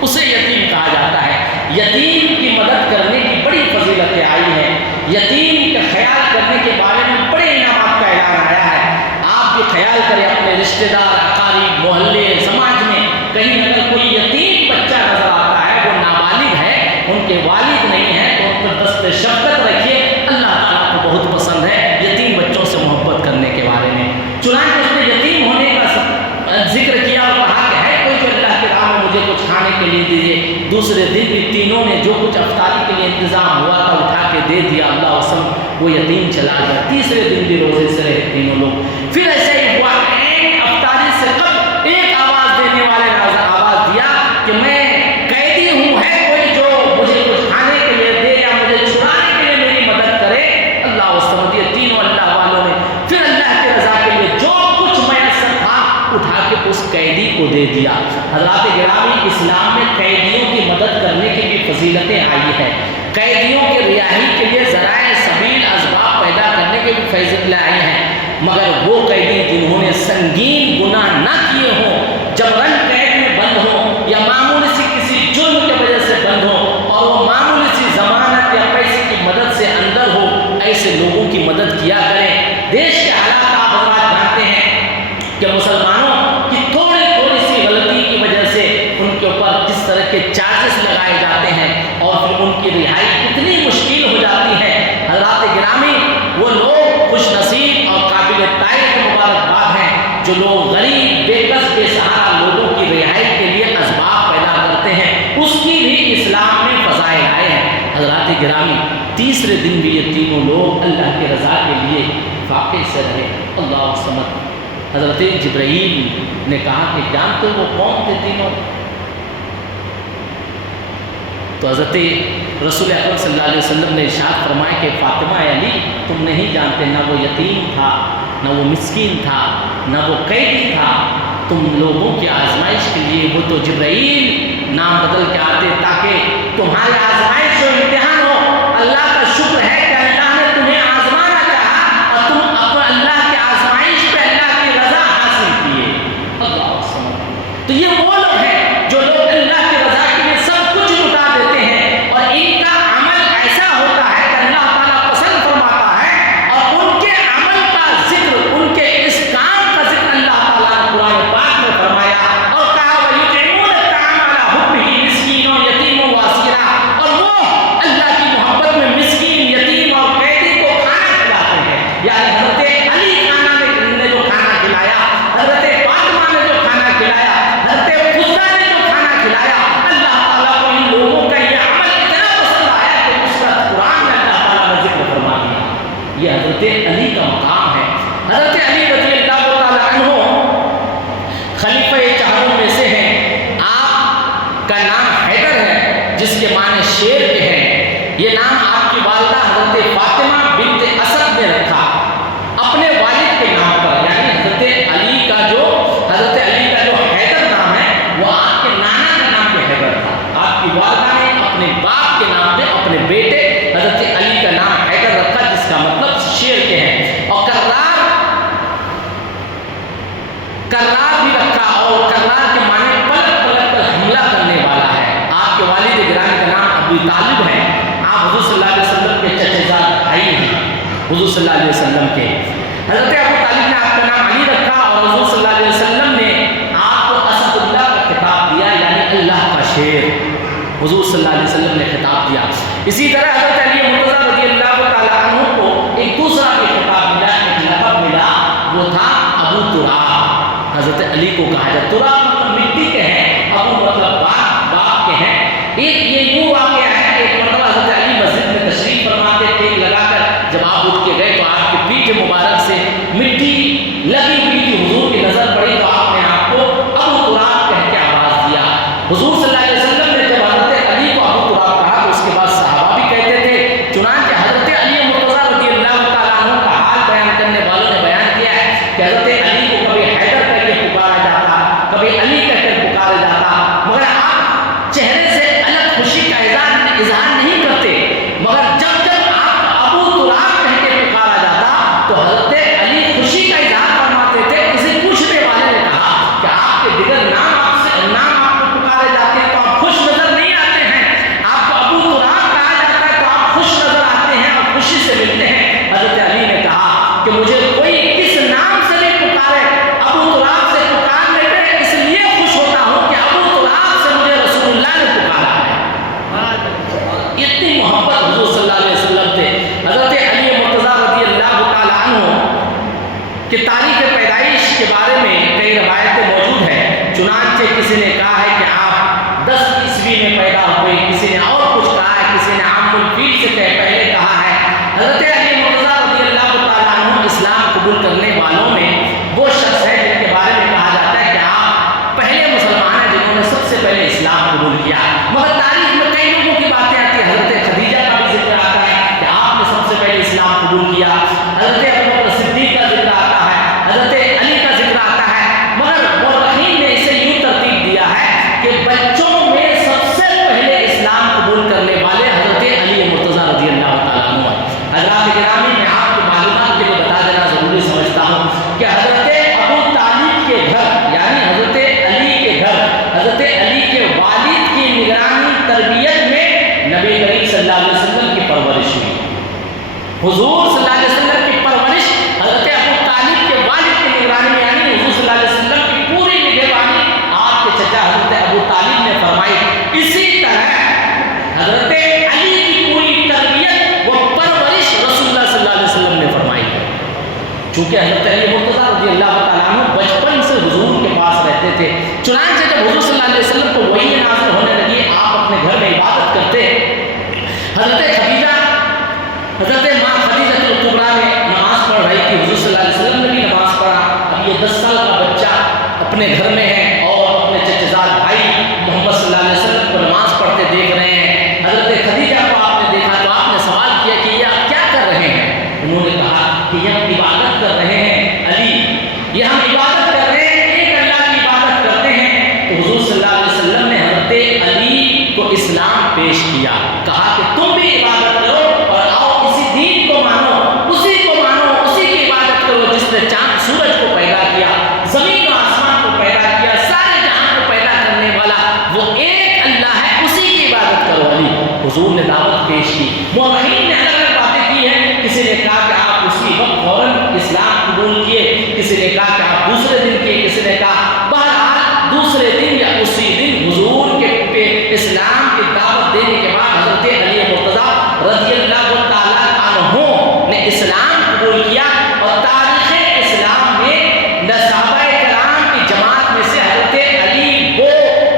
اسے یتیم کہا جاتا ہے. یتیم کی مدد کرنے کی بڑی فضیلتیں آئی ہیں. یتیم کا خیال کرنے کے بارے میں بڑے انعامات کا اعلان آیا ہے. آپ بھی خیال کریں اپنے رشتہ دار, اقارب, محلے, سماج میں کہیں اگر کوئی یتیم بچہ نظر آتا ہے, وہ نابالغ ہے, ان کے والد نہیں ہیں, تو ان پر دست شفقت رکھیے. اللہ تعالیٰ کو بہت پسند ہے یتیم بچوں سے محبت کرنے کے بارے میں. چنانچہ اس نے یتیم ہونے کا ذکر کیا اور کہا کہ ہے کوئی جو اللہ کے راہ میں مجھے کچھ کھانے کے لیے دیجیے. دوسرے دن بھی تینوں نے جو کچھ افطاری کے لیے انتظام ہوا تھا اٹھا کے دے دیا. اللہ وسلم وہ یتیم چلا گیا. تیسرے دن بھی روزے سے رہے تینوں لوگ. پھر ایسے ہی ہوا, ایک افطاری سے قبل ایک آواز دینے والے نے آواز دیا کہ میں قیدی ہوں, ہے کوئی جو مجھے کچھ کھانے کے لیے دے یا مجھے چھڑانے کے لیے میری مدد کرے. اللہ وسلم, یہ تینوں اللہ والوں نے پھر اللہ کے رضا کے لیے جو کچھ میسر تھا اٹھا کے اس قیدی کو دے دیا. حضرات گرامی, اسلام میں قیدیوں کی مدد کرنے کی بھی فضیلتیں آئی ہیں. قیدیوں کے رہائی کے لیے ذرائع سبیل اسباب پیدا کرنے کے بھی فضیلتیں آئی ہیں. مگر وہ قیدی جنہوں نے سنگین گناہ نہ کیے ہوں, جبراً قید میں بند ہوں یا معمولی سی کسی جرم کی وجہ سے بند ہوں, اور وہ معمولی سی ضمانت یا پیسے کی مدد سے اندر ہو, ایسے لوگوں کی مدد کیا کریں. دیش کے حالات آپ حضرات جانتے ہیں کہ مسلمانوں کی تھوڑی تھوڑی سی غلطی کی وجہ سے ان کے اوپر کس طرح کے چارجز لگائے جاتے ہیں, اور پھر ان کی رہائی کتنی مشکل ہو جاتی ہے. حضرات گرامی, وہ لوگ خوش نصیب اور قابل تعریف مبارکباد ہیں جو لوگ غریب, بے کس, بے سہارا لوگوں کی رہائی کے لیے اسباب پیدا کرتے ہیں. اس کی بھی اسلام میں فضائل آئے ہیں. حضرات گرامی, تیسرے دن بھی یہ تینوں لوگ اللہ کے رضا کے لیے فاقے سے رہے. اللہ صمد. حضرت جبرائیل نے کہا کہ جانتے وہ کون تھے تینوں؟ تو حضرت رسول اکرم صلی اللہ علیہ وسلم نے ارشاد فرمایا کہ فاطمہ علی, تم نہیں جانتے, نہ وہ یتیم تھا, نہ وہ مسکین تھا, نہ وہ قیدی تھا. تم لوگوں کی آزمائش کے لیے وہ تو جبرائیل نام بدل کے آتے تاکہ تمہاری آزمائش و امتحان ہو. اللہ کا شکر ہے کہ اللہ نے تمہیں آزمانا چاہا اور تم اپنے اللہ کی آزمائش پہ اللہ کی رضا حاصل کیے. اللہ سبحانہ. تو یہ وہ لوگ ہیں جو لوگ اللہ کی رضا کے لیے سب کچھ لٹا دیتے ہیں, اور ان کا عمل ایسا ہوتا ہے کہ اللہ تعالیٰ پسند فرماتا ہے, اور ان کے عمل کا ذکر, ان کے اس کام کا ذکر اللہ تعالیٰ نے قرآن پاک میں فرمایا اور کہا وَيُطْعِمُونَ الطَّعَامَ عَلَىٰ حُبِّهِ مِسْكِينًا وَيَتِيمًا وَأَسِيرًا. اور وہ اللہ کی محبت میں مسکین, یتیم اور قیدی کو کھانا کھلاتے ہیں. یعنی حضرت علی نے جو کھانا کھلایا, حضرت فاطمہ نے جو کھانا کھلایا, حضرت فضہ نے جو کھانا کھلایا, اللہ تعالیٰ کو ان لوگوں کا یہ عمل اتنا پسند آیا کہ اس کا قرآن میں اللہ تعالیٰ نے ذکر فرما دیا. یہ حضرت علی کا مقام ہے. حضرت علی رضی اللہ تعالیٰ عنہ خلیفہ چہاروں میں سے ہیں. آپ کا نام حیدر ہے جس کے معنی شیر کے ہیں. یہ نام آپ کی والدہ حضرت فاطمہ بنت اسد نے رکھا اپنے والد کے نام پر. یعنی حضرت علی کا جو حیدر نام ہے وہ آپ کے نانا کے نام پہ حیدر تھا. آپ کی والدہ نے اپنے باپ کے نام پہ اپنے بیٹے حضرت علی کا کرار بھی رکھا، اور کرار کے معنی پلٹ پلٹ کر حملہ کرنے والا ہے۔ آپ کے والد گرامی کا نام ابو طالب ہے، آپ حضور صلی اللہ علیہ وسلم کے چچا زاد بھائی ہیں حضور صلی اللہ علیہ وسلم کے۔ حضرت ابو طالب نے آپ کا نام علی رکھا، اور حضور صلی اللہ علیہ وسلم نے آپ کو اسد اللہ کا خطاب دیا، یعنی اللہ کا شیر حضور صلی اللہ علیہ وسلم نے خطاب دیا۔ اسی طرح حضرت علی مرتضیٰ رضی اللہ تعالیٰ عنہ کو ایک دوسرا بھی خطاب ملا، ایک لقب ملا، وہ تھا ابو تراب۔ حضرت علی کو کہا جاتا، تراب مطلب مٹی کے ہیں، ابو مطلب باپ کے ہیں۔ یہ یوں واقعہ ہے کہ ایک مرتبہ حضرت علی مسجد میں تشریف فرماتے تھے، لگا کر جب آپ اٹھ کے گئے تو آپ کے پیٹھ مبارک سے مٹی لگی ہوئی تھی، حضور کی نظر پڑی تو آپ نے آپ کو ابو تراب کہہ کے آواز دیا۔ حضور صلی اللہ علیہ وسلم نے جب حضرت علی کو ابو تراب کہا تو اس کے بعد صحابہ بھی کہتے تھے، چنانچہ حضرت علی مرتضیٰ رضی اللہ تعالیٰ عنہ کا حال بیان کرنے والوں نے بیان کیا ہے کہ حضرت علی کو کبھی حیدر کہہ کے پکارا جاتا، کبھی علی کہہ کر پکارا جاتا، مگر آپ چہرے سے الگ خوشی کا اظہار نہیں کرتے، مگر جب جب آپ ابو تراب کہہ کے پکارا جاتا تو حضرت علی خوشی کا اظہار فرماتے تھے۔ کسی پوچھنے والے نے کہا کہ آپ کے دیگر نام آپ کو پکارے جاتے ہیں تو آپ خوش نظر نہیں آتے ہیں، آپ کو ابو تراب کہا جاتا ہے تو آپ خوش نظر آتے ہیں اور خوشی سے ملتے ہیں۔ حضرت علی نے کہا کہ مجھے کوئی کس نام سے بھی پکارے، ابو تراب سے پکارنے پہ اس لیے خوش ہوتا ہوں کہ ابو تراب سے مجھے رسول اللہ نے پکارا ہے۔ اتنی محبت حضور صلی اللہ علیہ وسلم تھے۔ حضرت علی مرتضیٰ رضی اللہ تعالیٰ عنہ کہ تاریخ پیدائش کے بارے میں کئی روایتیں موجود ہیں، چنانچہ کسی نے کہا ہے کہ آپ 10 عیسوی میں پیدا ہوئے، کسی نے اور کچھ کہا ہے، کسی نے عام الفیل سے پہلے کہا ہے۔ حضرت علی مرتضیٰ رضی اللہ تعالیٰ عنہ اسلام قبول کرنے والوں میں وہ شخص ہے جن کے بارے میں کہا جاتا ہے کہ آپ پہلے مسلمان ہیں جنہوں نے سب سے پہلے اسلام قبول کیا۔ مگر تاریخ میں کئی لوگوں کی باتیں آتی ہیں، حضرت خدیجہ کا بھی ذکر آتا ہے کہ آپ نے سب سے پہلے اسلام قبول کیا، حضرت ابوبکر صدیق کا ذکر آتا ہے، حضرت علی کا ذکر آتا ہے، مگر مورخین نے اسے یوں ترتیب دیا ہے کہ بچوں میں سب سے پہلے اسلام قبول کرنے والے حضرت علی مرتضیٰ رضی اللہ تعالیٰ عنہ ہیں۔ حضرات گرامی، میں آپ کو معلومات کے لیے بتا دینا ضروری سمجھتا ہوں کہ حضرت ابو طالب کے گھر، یعنی حضرت علی کے گھر، حضرت علی کے والد کی نگرانی تربیت میں نبی کریم صلی اللہ علیہ وسلم کی پرورش ہوئی۔ حضور صلی اللہ علیہ وسلم کی پرورش حضرت ابو طالب کے والد کی نگرانی میں، یعنی حضور صلی اللہ علیہ وسلم کی پوری نگرانی آپ کے چچا حضرت ابو طالب نے فرمائی۔ اسی طرح حضرت علی کی پوری تربیت و پرورش رسول اللہ صلی اللہ علیہ وسلم نے فرمائی ہے۔ چونکہ حضرت علی مرتضیٰ رضی اللہ تعالیٰ عنہ بچپن سے حضور کے پاس رہتے تھے، چنانچہ جب حضور صلی اللہ علیہ وسلم کو وحی نازل ہونے لگی، آپ اپنے گھر میں عبادت کرتے، حضرت خدیجہ، حضرت ماں خدیجہ الکبریٰ نے نماز پڑھ رہی تھی، حضور صلی اللہ علیہ وسلم نے بھی نماز پڑھا۔ اب یہ 10 سال کا بچہ اپنے گھر میں ہے اور اپنے چچا زاد بھائی محمد صلی اللہ علیہ وسلم کو نماز پڑھتے دیکھ رہے ہیں۔ حضرت خدیجہ کو آپ نے دیکھا تو آپ نے سوال کیا کہ یہ آپ کیا کر رہے ہیں؟ انہوں نے کہا کہ یہ ہم عبادت کر رہے ہیں علی، یہ ہم عبادت کر رہے ہیں، ایک اللہ کی عبادت کرتے ہیں۔ تو حضور صلی اللہ علیہ وسلم نے حضرت علی کو اسلام پیش کیا، کہا کہ تم بھی عبادت کرو اور آؤ اسی دین کو مانو، اسی کو مانو، اسی کی عبادت کرو جس نے چاند سورج کو پیدا کیا، زمین و آسمان کو پیدا کیا، سارے جہاں کو پیدا کرنے والا وہ ایک اللہ ہے، اسی کی عبادت کرو علی۔ حضور نے دعوت پیش کی، مورخین نے الگ الگ باتیں کی ہیں، کسی نے کہا کہ آپ اسی وقت فوراً اسلام قبول کیے، کسی نے کہا کہ آپ دوسرے دن کیے، کسی نے کہا بہرحال دوسرے دن یا اسی دن حضور کے اسلام کی دعوت دینے کے بعد حضرت علی مرتضیٰ رضی اللہ تعالیٰ عنہ نے اسلام قبول کیا، اور تاریخ اسلام میں صحابہ کرام کی جماعت میں سے حضرت علی وہ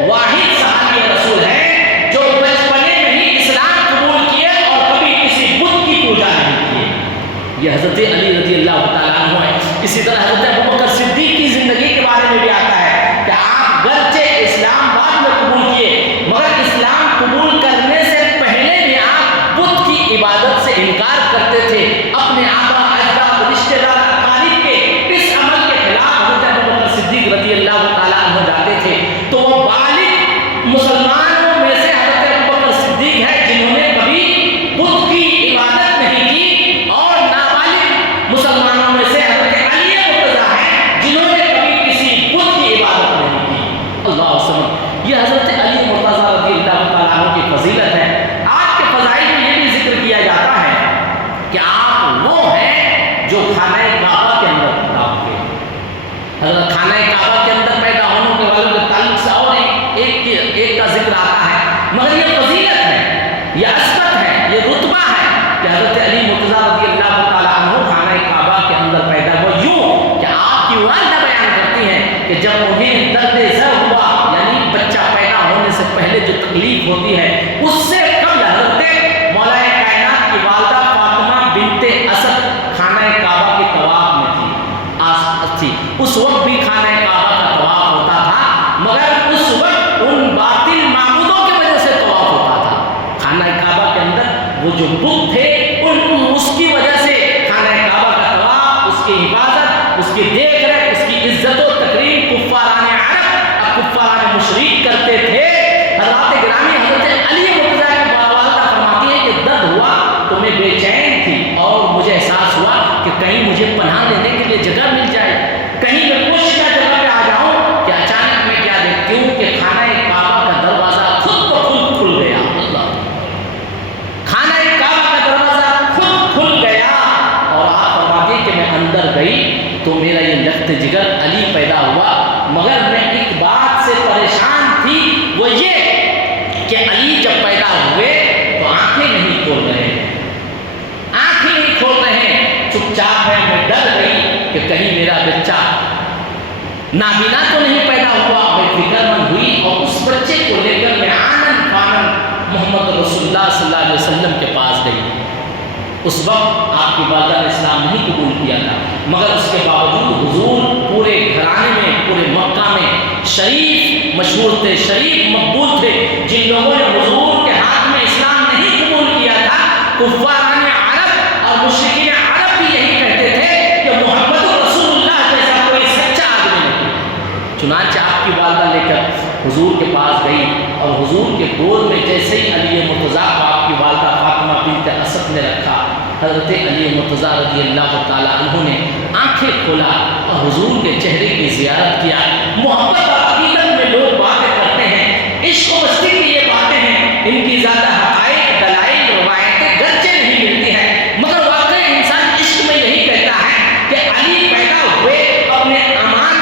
واحد صحابی رسول ہیں جو بچپنے میں ہی اسلام قبول کیے اور کبھی کسی بت کی پوجا نہیں کی۔ یہ حضرت علی رضی اللہ تعالیٰ عنہ ہے۔ اسی طرح حضرت ابوبکر صدیق کی زندگی کے بارے میں بھی آتا ہے کہ آپ گرچہ اسلام بعد میں قبول کیے، مگر اسلام قبول کرنے سے پہلے بھی آپ بت کی عبادت سے انکار کرتے تھے، اپنے آبا اجداد رشتہ دار اقارب کے اس عمل کے خلاف حضرت ابوبکر صدیق رضی اللہ تعالیٰ عنہ جاتے تھے۔ تو وہ بالغ مسلمانوں میں سے حضرت ابوبکر صدیق ہے جنہوں نے کبھی بت کی عبادت نہیں کی، اور نابالغ مسلمانوں میں سے حضرت علی مرتضیٰ ہیں جنہوں نے کبھی کسی اس وقت بھی خانہ کعبہ کا طواف ہوتا تھا، مگر اس وقت ان باطل معبودوں کی وجہ سے طواف ہوتا تھا۔ خانہ کعبہ کے اندر وہ جو بت تھے اس کی وجہ سے خانہ کعبہ کا طواف، اس کی حفاظت، اس کی دیکھ ریکھ، اس کی عزت و تکریم کفاران عرب اور کفاران مشرک کرتے تھے۔ حضرات گرامی، حضرت علی مرتضیٰ کی والدہ فرماتی ہے کہ درد ہوا تو میں بے چین تھی اور مجھے احساس ہوا کہ کہیں مجھے پناہ لینے کے لیے جگہ مل جائے، کہیں میں پوشیدہ جگہ پہ آ جاؤں کہ اچانک میں کیا دیکھتی ہوں کہ خانہ کعبہ کا دروازہ خود بخود کھل گیا۔ اللہ، خانہ کعبہ کا دروازہ خود کھل گیا اور آپ فرماتے ہیں کہ میں اندر گئی تو میرا یہ لخت جگر علی پیدا ہوا، مگر میں ایک بات سے پریشان تھی، وہ یہ کہ علی جب پیدا ہوئے تو آنکھیں نہیں کھول رہے ہیں، آنکھیں نہیں کھول رہے ہیں، چپ چاپ ہے۔ میں ڈر گئی کہ کہیں میرا بچہ نابینا تو نہیں پیدا ہوا۔ میں فکر مند ہوئی اور اس بچے کو لے کر میں آنن فانن محمد رسول اللہ صلی اللہ علیہ وسلم کے پاس گئی۔ اس وقت آپ کی والدہ نے اسلام نہیں قبول کیا تھا، مگر اس کے باوجود حضور پورے گھرانے میں، پورے مکہ میں شریف مشہور تھے، شریف مقبول تھے۔ جن لوگوں نے حضور کے ہاتھ میں اسلام نہیں قبول کیا تھا، کفاران عرب اور مشرکین عرب بھی یہی کہتے تھے کہ محمد رسول اللہ جیسا کوئی سچا آدمی نہیں۔ چنانچہ آپ کی والدہ لے کر حضور کے پاس گئی اور حضور کے گود میں جیسے ہی علی مرتضیٰ کو آپ کی والدہ فاطمہ بنت اسد نے رکھا، حضرت علی مرتضیٰ رضی اللہ تعالیٰ عنہ نے آنکھیں کھولا اور حضور کے چہرے کی زیارت کیا۔ محبت اور عقیدت میں لوگ باتیں کرتے ہیں، عشق و مستی کی یہ باتیں ہیں، ان کی زیادہ حقائق، دلائل، روایتیں گرچہ نہیں ملتی ہیں، مگر واقعی انسان عشق میں یہی کہتا ہے کہ علی پیدا ہوئے اپنے ماں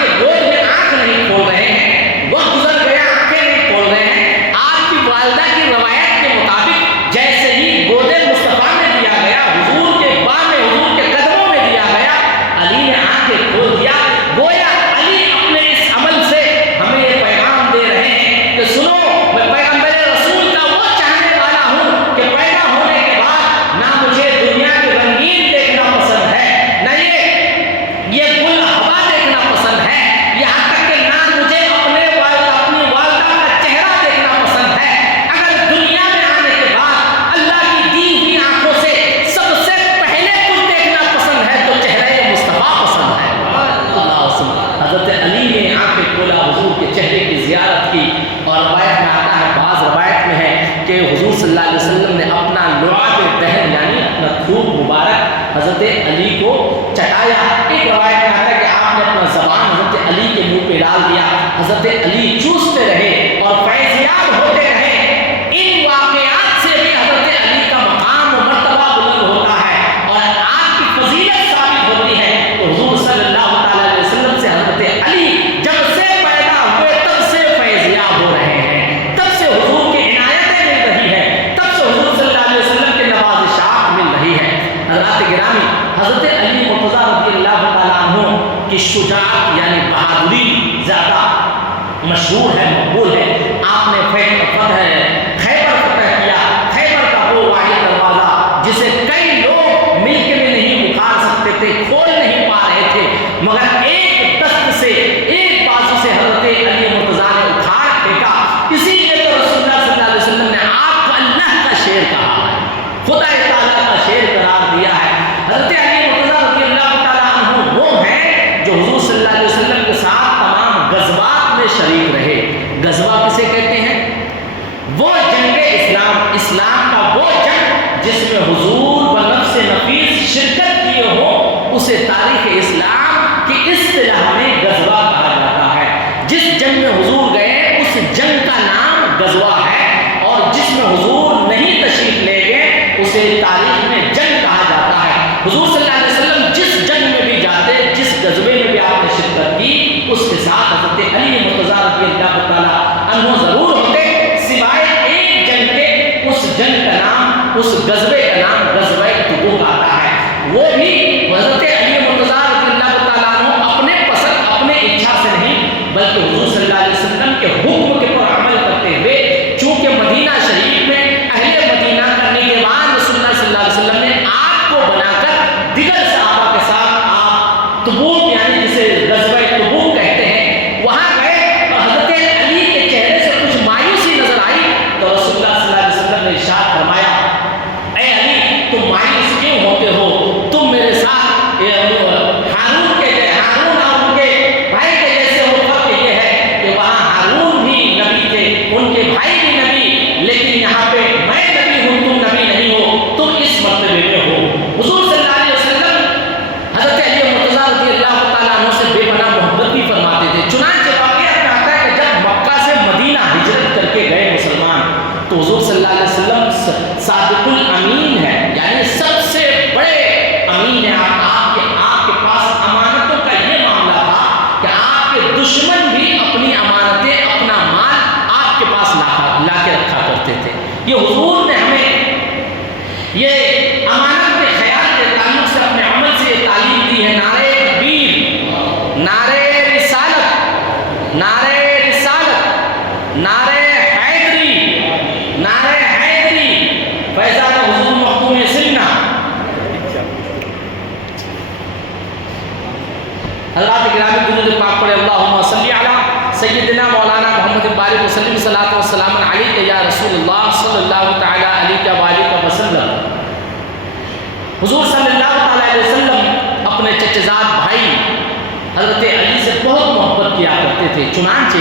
کے گود میں آنکھ نہیں کھول رہے ہیں، وقت گزر گیا آنکھیں نہیں کھول رہے ہیں۔ آپ کی والدہ کی روایت کے مطابق جیسے ہی گود مصطفیٰ میں دیا گیا، حضور کے بام میں، حضور کے قدموں میں دیا گیا، علی نے آنکھیں کھول دیا۔ گویا علی اپنے اس عمل سے ہمیں یہ پیغام دے رہے ہیں کہ سنو، میں پیغمبر رسول کا وہ چاہنے والا ہوں کہ پیدا ہونے کے بعد نہ مجھے دنیا کے رنگین دیکھنا پسند ہے، نہ یہ گل ہوا دیکھنا پسند ہے، یہاں تک کہ نہ مجھے اپنی والدہ کا چہرہ دیکھنا پسند ہے۔ اگر دنیا میں آنے کے بعد اللہ کی دی ہوئی آنکھوں سے سب سے پہلے کچھ دیکھنا پسند ہے تو چہرہ مصطفیٰ پسند ہے۔ حضرت علی نے آنکھیں کھولا، حضور کے چہرے کی زیارت کی، اور روایت میں آتا ہے، بعض روایت میں ہے کہ حضور صلی اللہ علیہ وسلم نے اپنا لعاب دہن یعنی اپنا تھوک مبارک حضرت علی کو چٹایا۔ ایک روایت میں آتا ہے کہ آپ نے اپنا زبان حضرت علی کے منہ پہ ڈال دیا، حضرت علی چوستے رہے اور فیضیاب ہوتے رہے۔ ان واقعات سے بھی حضرت علی کا مقام و مرتبہ بلند ہوتا ہے اور آپ کی فضیلت ثابت ہوتی ہے۔ تو حضور صلی اللہ تعالیٰ علیہ وسلم سے حضرت علی جب سے پیدا ہوئے تب سے فیضیاب ہو رہے ہیں، تب سے حضور کی عنایتیں مل رہی ہیں، تب سے حضور صلی اللہ علیہ وسلم کے نوازشات مل رہی ہے۔ حضرات گرامی، حضرت علی مرتضیٰ رضی اللہ تعالیٰ عنہ کی شجاعت یعنی بہادری زیادہ مشہور ہے، مقبول ہے۔ آپ نے خیبر فتح کیا، خیبر کا وہ واحد دروازہ جسے کئی لوگ مل کے بھی نہیں اکھاڑ سکتے تھے، کھول نہیں پا رہے تھے، مگر ایک دست سے، ایک بازو سے حضرت علی مرتضیٰ نے اکھاڑ پھینکا۔ اسی لیے تو رسول اللہ صلی اللہ علیہ وسلم نے آپ کو اللہ کا شیر کہا ہے، خدا تعالیٰ کا شیر قرار دیا ہے۔ حضرت علی مرتضیٰ رضی اللہ تعالیٰ عنہ وہ ہیں جو حضور صلی اللہ علیہ وسلم کے ساتھ تمام غزوات میں شریک رہے۔ غزوہ کسے کہتے ہیں؟ وہ یہ حضور نے ہمیں یہ امانت کے خیال کے تعلق سے اپنے عمل سے یہ تعلیم دی ہے. نعرہ تکبیر، نعرہ رسالت، نعرہ رسالت، نعرہ حیدری، نعرہ حیدری، فیضان حضور مختوم سنہ. حضرات گرامی درود پاک پڑھے اللہم صلی علی سیدنا مولانا محمد بارک وسلم صلاۃ والسلام علیک یا رسول اللہ صلی اللہ تعالی علیہ وآلہ وسلم. حضور صلی اللہ تعالی علیہ وسلم اپنے چچزاد بھائی حضرت علی سے بہت محبت کیا کرتے تھے. چنانچہ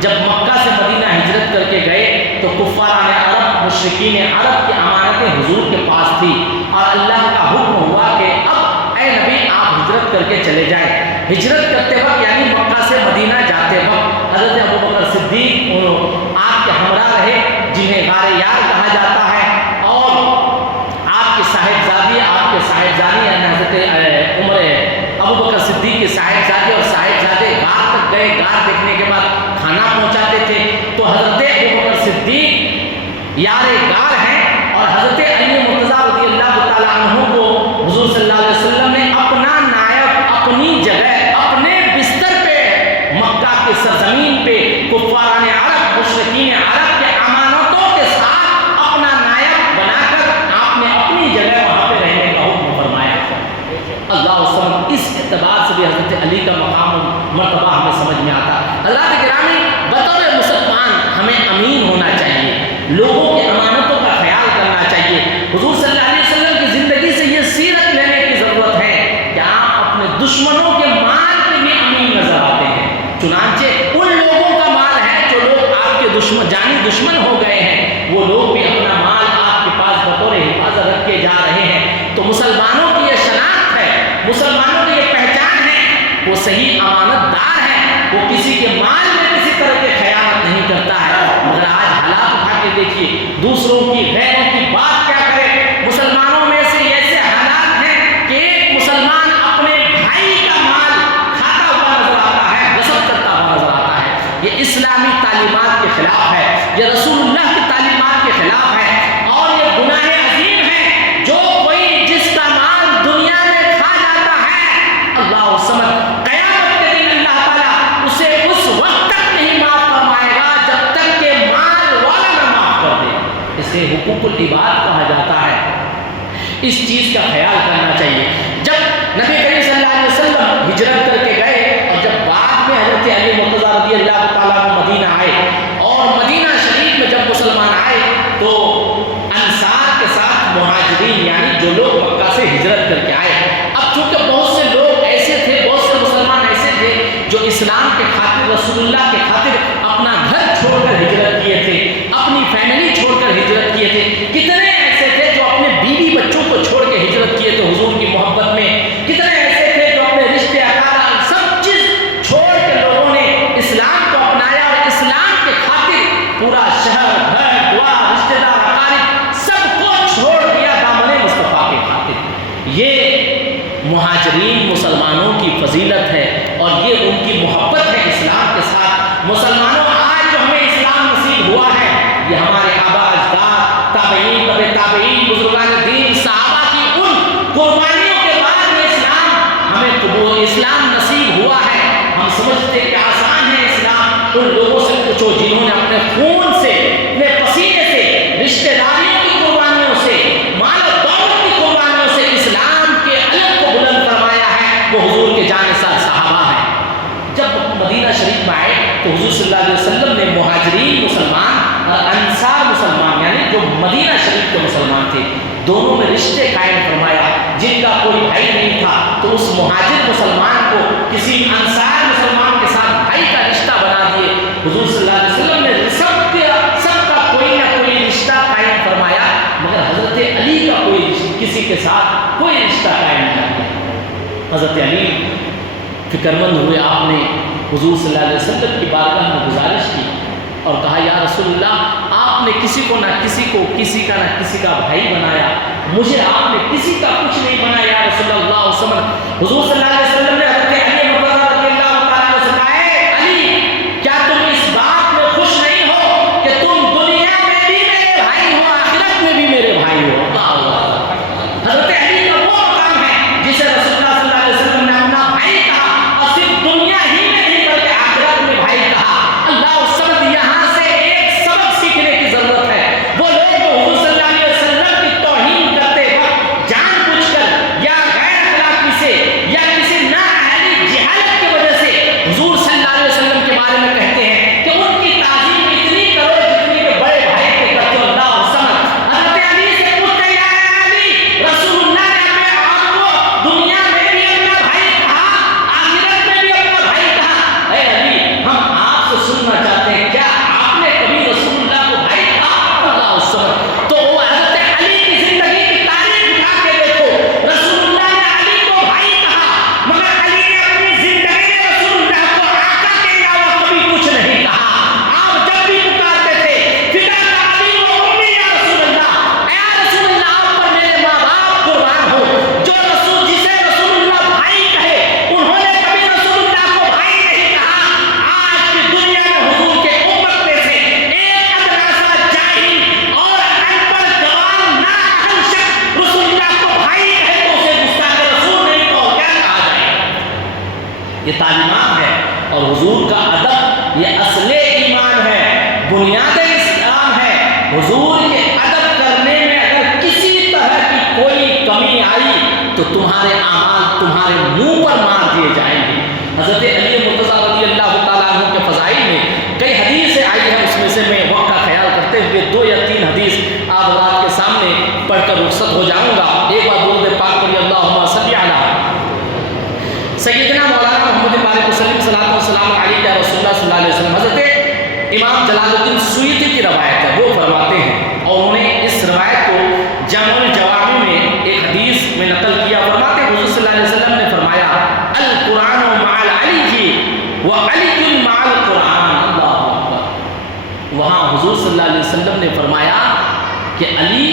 جب مکہ سے مدینہ ہجرت کر کے گئے تو کفاران عرب، مشرکین عرب کی امانتیں حضور کے پاس تھی اور اللہ کا حکم ہوا کہ اب اے نبی آپ ہجرت کر کے چلے جائیں. ہجرت کرتے وقت یعنی مکہ سے مدینہ جاتے وقت حضرت ابوبکر صدیق آپ کے ہمراہ رہے، جنہیں غار یار کہا جاتا ہے، اور آپ کی صاحبزادی، آپ کے صاحبزادی یعنی حضرت عمر ابوبکر صدیق کے صاحبزادے اور صاحبزادے غار تک گئے. غار دیکھنے کے بعد کھانا پہنچاتے تھے تو حضرت ابوبکر صدیق یار غار ہیں اور حضرت علی مرتضیٰ رضی اللہ تعالیٰ عنہ کو حضور صلی اللہ علیہ وسلم نے اپنا نائب، اپنی جگہ، اپنے بستر پہ، مکہ کی سرزمین پہ کفاران عرب، مشرکین عرب کے امانتوں کے ساتھ اپنا نائب بنا کر آپ نے اپنی جگہ وہاں پہ رہنے کا حکم فرمایا. اللہ وسلم اس اعتبار سے بھی حضرت علی کا مقام و مرتبہ ہمیں سمجھ میں آتا. حضرات گرامی، بطور مسلمان ہمیں امین ہونا چاہیے، لوگوں کے امانتوں کا خیال کرنا چاہیے. حضور صلی اللہ علیہ وسلم کی زندگی سے یہ سیرت لینے کی ضرورت ہے کہ آپ اپنے دشمنوں کے مال پہ بھی امین نظر آتے ہیں. چنانچہ ان لوگوں کا مال ہے جو لوگ آپ کے دشمن، جانی دشمن ہو گئے ہیں، وہ لوگ بھی اپنا مال آپ کے پاس بطور حفاظت رکھ کے جا رہے ہیں. تو مسلمانوں کی یہ شناخت ہے، مسلمانوں کی یہ پہچان ہے، وہ صحیح امانت دار ہے، وہ کسی کے مال میں کسی طرح کی خیانت نہیں کرتا ہے. مگر آج حالات اٹھا کے دیکھیے، دوسروں کی، غیروں کی بات کیا کرے. مسلمانوں میں سے ایسے حالات ہیں کہ ایک مسلمان اپنے بھائی کا مال کھاتا ہوا نظر آتا ہے، غصب کرتا ہوا نظر آتا ہے. یہ اسلامی تعلیمات کے خلاف ہے، یہ رسول اللہ کی تعلیمات کے خلاف ہے، اور یہ گناہ عظیم ہے. جو کوئی جس کا مال دنیا میں کھا جاتا ہے، اللہ سمجھ قیامت کے دن اللہ تعالیٰ اسے اس وقت تک نہیں معاف فرمائے گا جب تک کہ مال والا نہ معاف کر دے. اسے حقوق العباد کہا جاتا ہے. اس چیز کا خیال کرنا چاہیے. جب نبی کریم صلی اللہ علیہ وسلم ہجرت کر کے گئے اور جب بعد میں حضرت علی مرتضیٰ رضی اللہ تعالیٰ عنہ مدینہ آئے، اور مدینہ شریف میں جب مسلمان آئے تو انصار کے ساتھ مہاجرین یعنی جو لوگ مکہ سے ہجرت کر کے آئے. اب چونکہ بہت سے لوگ ایسے تھے، بہت سے مسلمان ایسے تھے جو اسلام کے خاطر، رسول اللہ کے خاطر اپنا گھر چھوڑ کر ہجرت کیے تھے، اپنی فیملی چھوڑ کر ہجرت کیے تھے. کتنے ایسے تھے جو اپنے بیوی بچوں کو چھوڑ کے ہجرت کیے تھے حضور کی محبت میں. کتنے ایسے تھے جو اپنے رشتے اقارب سب چیز چھوڑ کے لوگوں نے اسلام کو اپنایا اور اسلام کے خاطر پورا شہر، گھر دوار، رشتے دار، اقارب سب کو چھوڑ دیا دامن مصطفیٰ کے خاطر. یہ مہاجرین مسلمانوں کی فضیلت ہے اور یہ ان کی محبت ہے اسلام کے ساتھ. مسلمانوں، آج جو ہمیں اسلام نصیب ہوا ہے یہ ہمارے آبا اجداد، تابعین، تبع تابعین، بزرگان دین، صحابہ کی ان قربانیوں کے بعد میں ہمیں قبول اسلام نصیب ہوا ہے. ہم سمجھتے کہ آسان ہے اسلام. ان لوگوں سے پوچھو جنہوں نے اپنے خون سے، اپنے پسینے سے، رشتے داریوں کی قربانیوں سے، مال و دولت کی قربانیوں سے اسلام کے علم کو بلند فرمایا ہے، وہ حضور کے جانثار صحابہ ہیں. جب مدینہ شریف میں آئے تو حضور صلی اللہ علیہ وسلم نے مہاجرین مسلمان اور انصار مسلمان یعنی جو مدینہ شریف کے مسلمان تھے دونوں میں رشتے قائم فرمایا. جن کا کوئی بھائی نہیں تھا تو اس مہاجر مسلمان کو کسی انصار مسلمان کے ساتھ بھائی کا رشتہ بنا دیے. حضور صلی اللہ علیہ وسلم نے سب کا کوئی نہ کوئی رشتہ قائم فرمایا، مگر حضرت علی کا کوئی کسی کے ساتھ کوئی رشتہ قائم نہیں کیا. حضرت علی فکر مند ہوئے. آپ نے حضور صلی اللہ علیہ وسلم کی بارگاہ میں گزارش کی اور کہا یا رسول اللہ، آپ نے کسی کو نہ کسی کو، کسی کا نہ کسی کا بھائی بنایا، مجھے آپ نے کسی کا کچھ نہیں بنایا یا رسول اللہ وسلم. حضور صلی اللہ علیہ وسلم نے حضرت علی مرتضیٰ رضی اللہ تعالیٰ عنہ سے کہا ہے علی، کیا تم اس بات میں خوش نہیں ہو کہ تم دنیا میں بھی میرے بھائی ہو تعلیمات ہے، اور حضور کا ادب یہ اصل ایمان ہے، بنیاد اسلام ہے۔ حضور کے ادب کرنے میں اگر کسی طرح کی کوئی کمی آئی تو تمہارے اعمال تمہارے منہ پر مار دیے جائیں گے۔ حضرت علی مرتضیٰ رضی اللہ تعالیٰ عنہ کے فضائل میں کئی حدیثیں آئی ہیں، اس میں سے میں وقت کا خیال کرتے ہوئے 2 یا 3 حدیث آپ حضرات کے سامنے پڑھ کر رخصت ہو جاؤں گا۔ ایک بار درود پاک پڑھی، اللہم صلی علی سیدنا مولانا محمد بارک وسلم صلاۃ والسلام علیہ یا رسول اللہ صلی اللہ علیہ وسلم۔ حضرت امام جلال الدین سیوطی کی روایت ہے، وہ فرماتے ہیں، اور انہوں نے اس روایت کو جامع الجوامع میں ایک حدیث میں نقل کیا۔ فرماتے ہیں حضور صلی اللہ علیہ وسلم نے فرمایا القرآن مع العلی وعلی مع القرآن، اللہ اکبر۔ وہاں حضور صلی اللہ علیہ وسلم نے فرمایا کہ علی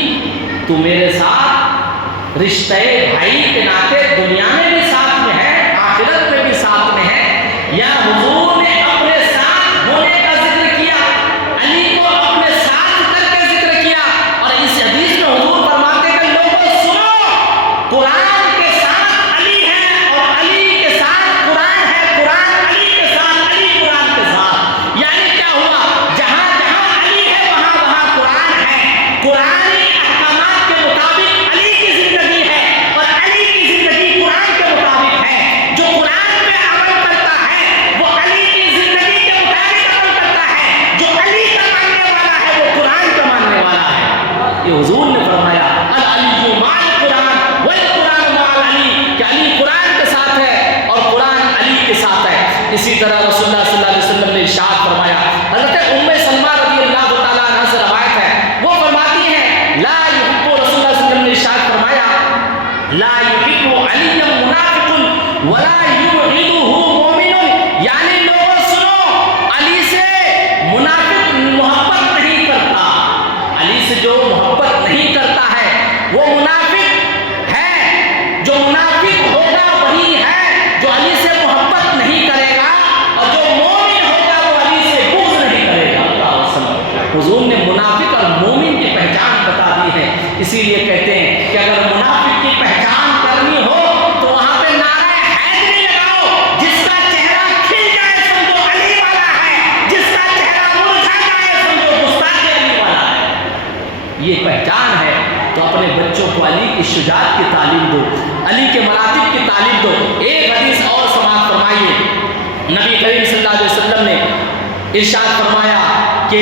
تو میرے ساتھ رشتہ بھائی کے ناطے دنیا میں بھی ساتھ میں ہے، آخرت میں بھی ساتھ میں ہے۔ یا حضور نے اپنے ساتھ ہونے کا ذکر کیا، علی کو اپنے ساتھ کر کے ذکر کیا، اور اس حدیث میں حضور فرماتے ہیں کہ لوگوں سنو، قرآن کے ساتھ علی ہے اور علی کے ساتھ قرآن ہے، قرآن علی کے ساتھ، علی قرآن کے ساتھ۔ یعنی کیا ہوا؟ جہاں جہاں علی ہے وہاں وہاں قرآن ہے، قرآنی احکامات کے مطابق علی کی زندگی ہے، اور علی کی زندگی قرآن کے مطابق ہے۔ جو قرآن پہ عمل کرتا ہے وہ علی کی زندگی کے مطابق عمل کرتا ہے، جو علی کا ماننے والا ہے وہ قرآن کا ماننے والا ہے۔ یہ حضور نے فرمایا العلی مع القرآن والقرآن مع العلی، کہ علی قرآن کے ساتھ ہے اور قرآن علی کے ساتھ ہے۔ اسی طرح رسول اللہ صلی اللہ علیہ وسلم نے ارشاد فرمایا، حضرت ام سلمہ رضی اللہ تعالیٰ عنہ سے روایت ہے، وہ فرماتی ہیں لا یحب، رسول اللہ صلی اللہ علیہ وسلم نے ارشاد فرمایا لا یحب علی منافق ولا یبغضہ مومن، یعنی لوگوں سنو، علی سے منافق محبت نہیں کرتا، علی سے جو محبت نہیں کرتا ہے وہ منافق ہے، جو منافق ہوگا وہی ہے جو علی سے محبت نہیں کرے گا، اور جو مومن ہوگا وہ علی سے بغض نہیں کرے گا۔ اللہ وسلم، حضور نے منافق اور مومن کی پہچان بتا دی ہے۔ اسی لیے کہتے ہیں کہ اگر منافق کی پہچان کرنی ہو تو وہاں پہ نعرہ حیدری لگاؤ، جس کا چہرہ کھل جائے سمجھو علی والا ہے، جس کا چہرہ مرجھا جائے سمجھو گستاخ علی والا ہے۔ یہ پہچان ہے تو اپنے بچوں کو علی کی شجاعت کی تعلیم دو، علی کے مراتب کی تعلیم دو۔ ایک حدیث اور سماعت فرمائیے، نبی کریم صلی اللہ علیہ وسلم نے ارشاد فرمایا کہ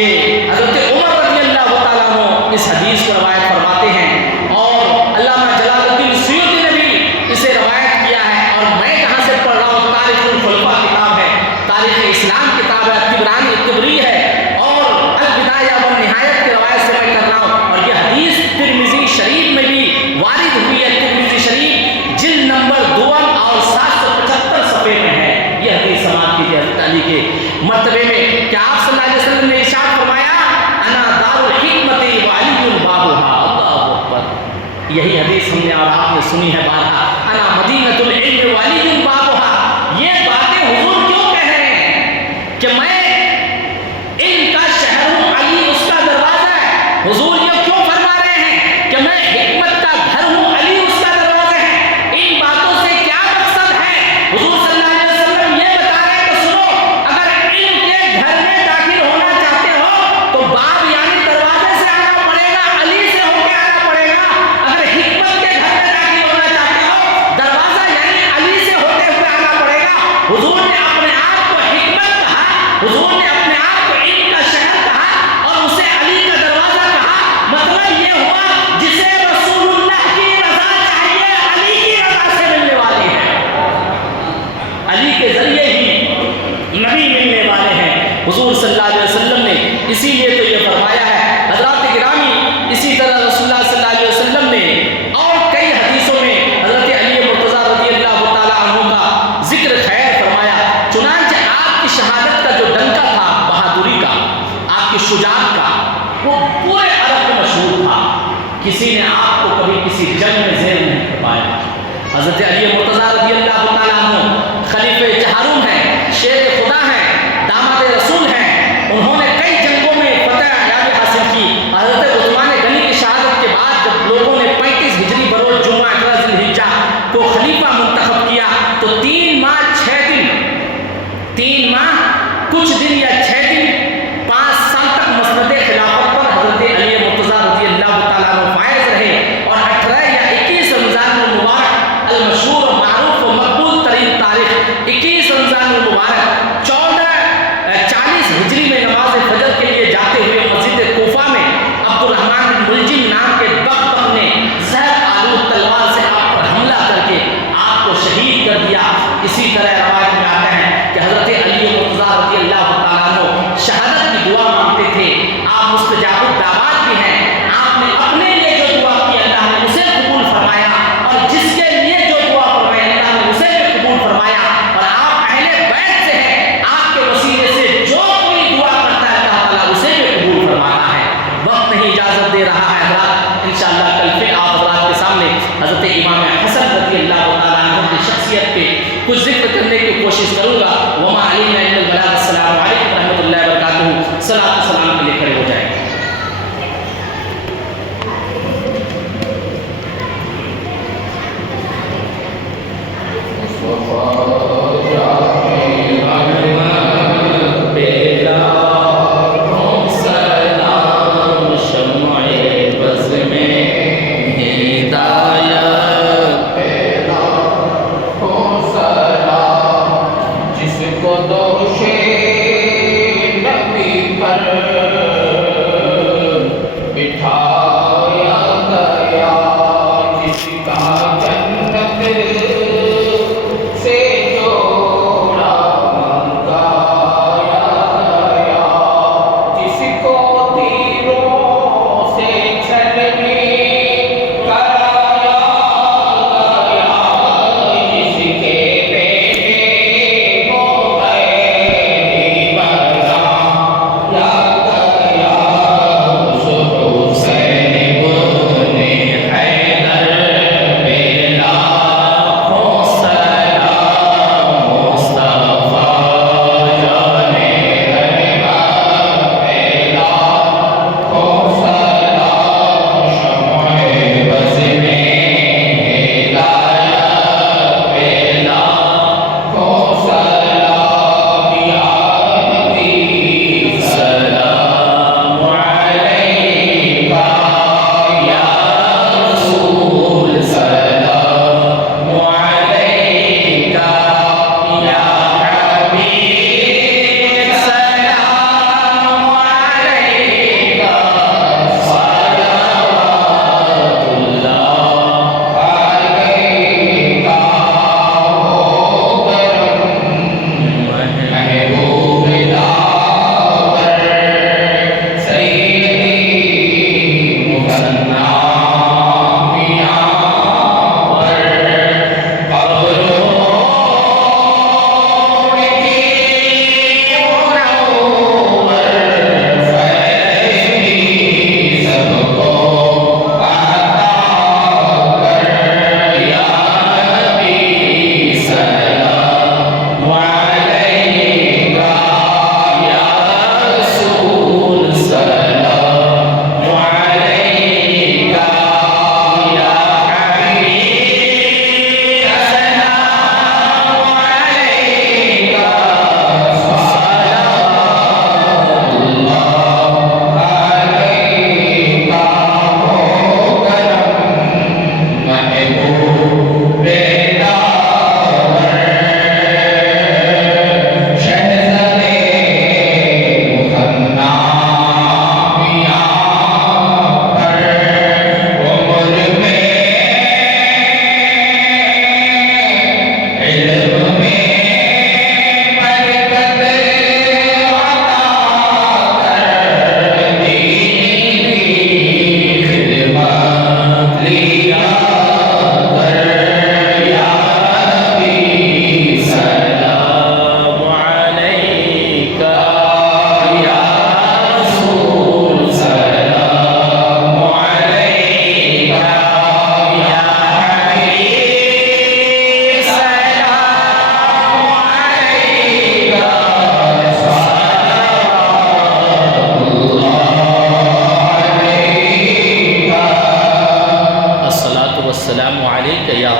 حضرت عمر رضی اللہ تعالیٰ عنہ اس حدیث کو روایت فرماتے ہیں، اور علامہ جلال الدین سیوطی نے بھی اسے روایت کیا ہے، اور میں جہاں سے پڑھ رہا ہوں تاریخ الخلفاء کتاب ہے، تاریخ اسلام کتاب ہے، طبرانی طبری ہے، اور البدایہ والنہایت کی روایت سے میں کر رہا ہوں، اور یہ حدیث ترمذی شریف میں بھی وارد ہوئی ہے۔ ترمذی شریف جلد نمبر 2 اور 775 صفحے میں ہے یہ حدیث۔ سماعت کیجیے حضرت علی کے مرتبے میں کہ آپ صلی اللہ علیہ وسلم نے ارشاد فرمایا انا دار الحکمت وعلی بابھا، اللہ اکبر۔ یہی حدیث ہم نے اور آپ نے سنی ہے بارہا، انا مدینۃ العلم وعلی بابھا۔ یہ باتیں حضور کیوں کہہ رہے ہیں کہ میں علم کا شہر ہوں، علی اس کا دروازہ ہے؟ حضور یہ کیوں فرما رہے ہیں کہ میں حکمت کا گھر ہوں، علی اس کا دروازہ ہے؟ ان باتوں سے کیا مقصد ہے؟ حضور صلی اللہ علیہ وسلم یہ بتا رہے ہیں کہ سنو، اگر علم کے گھر میں داخل ہونا چاہتے ہو تو باب یعنی دروازے سے آنا پڑے گا، علی سے ہو کے آنا پڑے گا۔ اگر حکمت کے گھر میں داخل ہونا چاہتے ہو، دروازہ یعنی علی سے ہوتے ہوئے آنا پڑے گا۔ حضور نے اپنے آپ کو حکمت کہا، حضور نے اپنے آپ کو علم کا شہر کہا، اور اسے علی کا دروازہ کہا۔ مطلب یہ ہوا جسے رسول اللہ کی رضا چاہیے، علی کی رضا سے ملنے والی ہے، علی کے ذریعے ہی نبی ملنے والے ہیں حضور صلی اللہ علیہ وسلم نے، اسی لیے تو یہ فرمایا ہے۔ حضرات گرامی، اسی طرح رسول اللہ صلی اللہ علیہ وسلم نے اور کئی حدیثوں میں حضرت علی مرتضیٰ رضی اللہ تعالیٰ عنہ کا ذکر خیر فرمایا۔ چنانچہ آپ کی شہادت کا جو ڈنکا تھا، بہادری کا، آپ کی شجاعت کا، وہ پورے عرب میں مشہور تھا، کسی نے آپ کو کبھی کسی جنگ میں زیر نہیں کر پایا۔ حضرت علی مرتضیٰ رضی اللہ تعالیٰ عنہ خلیفہ چہارم ہیں، شیر خدا ہیں، داماد رسول ہیں، انہوں نے کئی جنگوں میں فتح یابی حاصل کی۔ حضرت عثمان غنی کی شہادت کے بعد جب لوگوں نے 35 ہجری بروز جمعہ 11 ذی الحجہ کو خلیفہ منتخب کیا تو 3 ماہ 6 دن 3 ماہ کچھ دن یا 6 دن 5 سال تک مسند خلافت پر حضرت علی مرتضیٰ رضی اللہ تعالیٰ عنہ فائز رہے، اور 18 یا 21 رمضان المبارک المشہور و معروف و مقبول ترین تاریخ 21 رمضان المبارک 1440 ہجری میں نماز فجر کے لیے جاتے ہوئے مسجد کوفہ میں عبد الرحمن بن ملجم نام کے بغبغ نے زہر آلود تلوار سے آپ پر حملہ کر کے آپ کو شہید کر دیا۔ اسی طرح روایت میں آتا ہے کہ حضرت علی مرتضیٰ رضی اللہ تعالیٰ عنہ شہادت کی دعا مانگتے تھے، آپ مستجاب الدعوات بھی ہیں۔ آپ نے اپنے لیے جو دعا کی اللہ نے اسے قبول فرمایا، اور جس کے لیے جو دعا فرمائی اللہ نے اسے بھی قبول فرمایا، اور آپ اہل بیت سے ہیں، آپ کے وسیلے سے جو کوئی دعا کرتا ہے اللہ تعالیٰ اسے بھی قبول فرماتا ہے۔ وقت نہیں اجازت دے رہا ہے حضرات، انشاءاللہ کل پھر آپ حضرات کے سامنے حضرت امام حسن رضی اللہ تعالیٰ عنہ کی شخصیت پہ کچھ ذکر کرنے کی کوشش کروں گا۔ وما علینا الا البلاغ۔ السلام علیکم ورحمۃ اللہ وبرکاتہ۔ صلاۃ و سلام کے لیے کھڑے ہو جائیں۔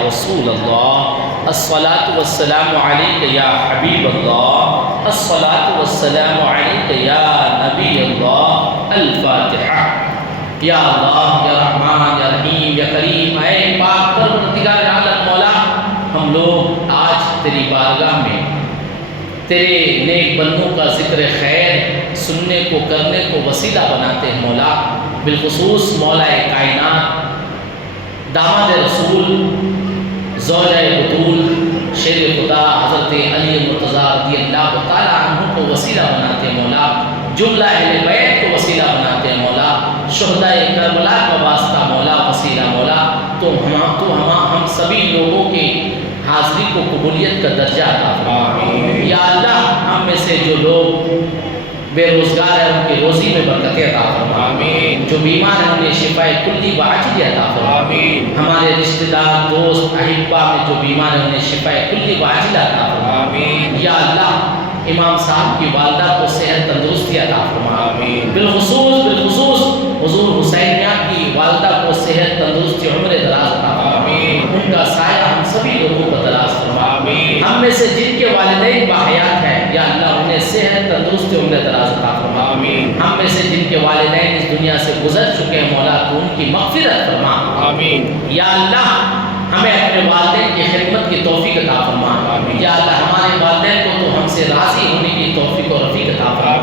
رسول اللہ، الصلاۃ والسلام علیک یا حبیب اللہ۔ الصلاۃ والسلام علیک یا نبی اللہ الفاتحہ۔ یا اللہ، یا رحمان، یا رحیم، یا کریم، اے پاک پروردگار عالم مولا، ہم لوگ آج تیری بارگاہ میں تیرے نیک بندوں کا ذکر خیر سننے کو، کرنے کو وسیلہ بناتے ہیں مولا۔ بالخصوص مولا کائنات، داماد رسول، زوجہ بطول، شیر خدا حضرت علی مرتضیٰ رضی اللہ تعالیٰ عنہ کو وسیلہ بناتے ہیں مولا، جملہ اہل بیت کو وسیلہ بناتے ہیں مولا، شہدائے کربلا کا واسطہ مولا، وسیلہ مولا، تو ہم سبھی لوگوں کے حاضری کو قبولیت کا درجہ عطا فرما۔ یا اللہ، ہم میں سے جو لوگ بے روزگار ہیں ان کی روزی میں برکت عطا فرما، جو بیمار ہیں انہیں شفاء کلی و عاجل عطا فرما، ہمارے رشتہ دار، دوست، احبا میں جو بیمار ہیں انہیں شفاء کلی و عاجل عطا فرما۔ یا اللہ، امام صاحب کی والدہ کو صحت تندرستی عطا فرما، بالخصوص حضور حسین میاں کی والدہ کو صحت تندرستی، عمر دراز عطا فرما، ان کا سایہ ہم سبھی لوگوں کو دراز فرما۔ ہم میں سے جن کے والدین باحیات ہیں یا اللہ انہیں صحت تندرستی، عمر دراز عطا فرما۔ ہم میں سے جن کے والدین اس دنیا سے گزر چکے ہیں مولا تو ان کی مغفرت فرما۔ یا اللہ، ہمیں اپنے والدین کی خدمت کی توفیق عطا فرما۔ یا اللہ، ہمارے والدین کو تو ہم سے راضی ہونے کی توفیق و رفیق عطا فرما۔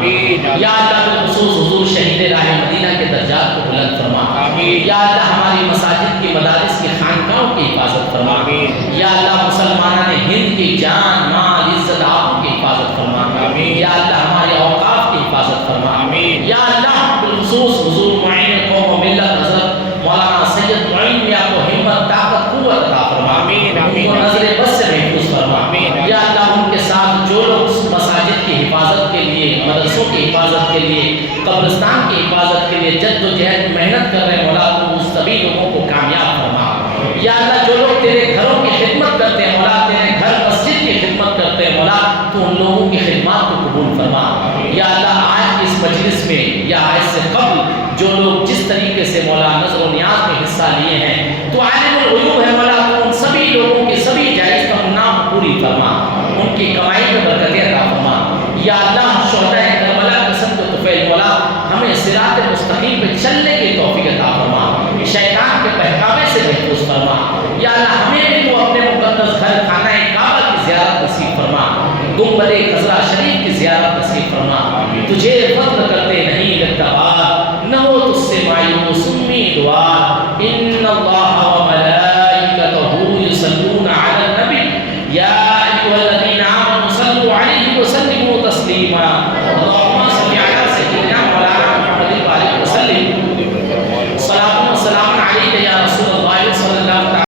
یا اللہ، بالخصوص حضور شہید راہ مدینہ کے درجات کو بلند فرما۔ یا اللہ، ہماری مساجد کی، مدارس کی، خانقاہوں کی حفاظت فرما۔ یا اللہ، مسلمانان ہند کی جان، مال، عزت، آبرو کی حفاظت فرما۔ یا اللہ، ہمارے اوقاف کی حفاظت فرما۔ یا اللہ، بالخصوص حضور معین قوم و ملت حضرت مولانا سید معین میاں کو ہمت، طاقت، قوت عطا فرما، ان کو نظر بد سے محفوظ فرما۔ یا اللہ، ان کے ساتھ جو لوگ مساجد کی حفاظت کے لیے، مدرسوں کی حفاظت کے لیے، قبرستان کی حفاظت کے لیے جد و جہد محنت کر رہے ہیں مولا تو اس سبھی لوگوں کو کامیاب فرما۔ یا اللہ، جو لوگ تیرے گھروں کی خدمت کرتے ہیں مولا، تیرے گھر مسجد کی خدمت کرتے ہیں مولا تو ان لوگوں کی خدمات کو قبول فرما۔ یا اللہ، آج کی اس مجلس میں یا آج سے قبل جو لوگ جس طریقے سے مولا نظر و نیاز میں حصہ لیے ہیں تو عالم الغیوب ہے مولا، تو ان سبھی لوگوں کی سبھی جائز تمنا پوری فرما، ان کی کمائی میں برکت عطا فرما۔ یا اللہ، شہدائے کربلا کا سب کو طفیل مولا، ہمیں صراط مستقیم پہ چلنے کی توفیق عطا فرما، شیطان کے بہکاوے سے محفوظ فرما۔ یا اللہ، ہمیں بھی تو اپنے مقدس گھر خانہ کعبہ کی زیارت نصیب فرما، گنبد خضرا شریف کی زیارت نصیب فرما۔ تجھے فضل کرتے نہیں لگتا بار، نہ ہو تجھ سے مایوس امیدوار، ان اللہ و ملائکتہ یصلون علی النبی یا ایھا الذین آمنوا صلوا علیہ وسلموا تسلیما، اللهم صل علی سیدنا مولانا محمد و آلہ وسلم، صلاۃ و سلام علیک یا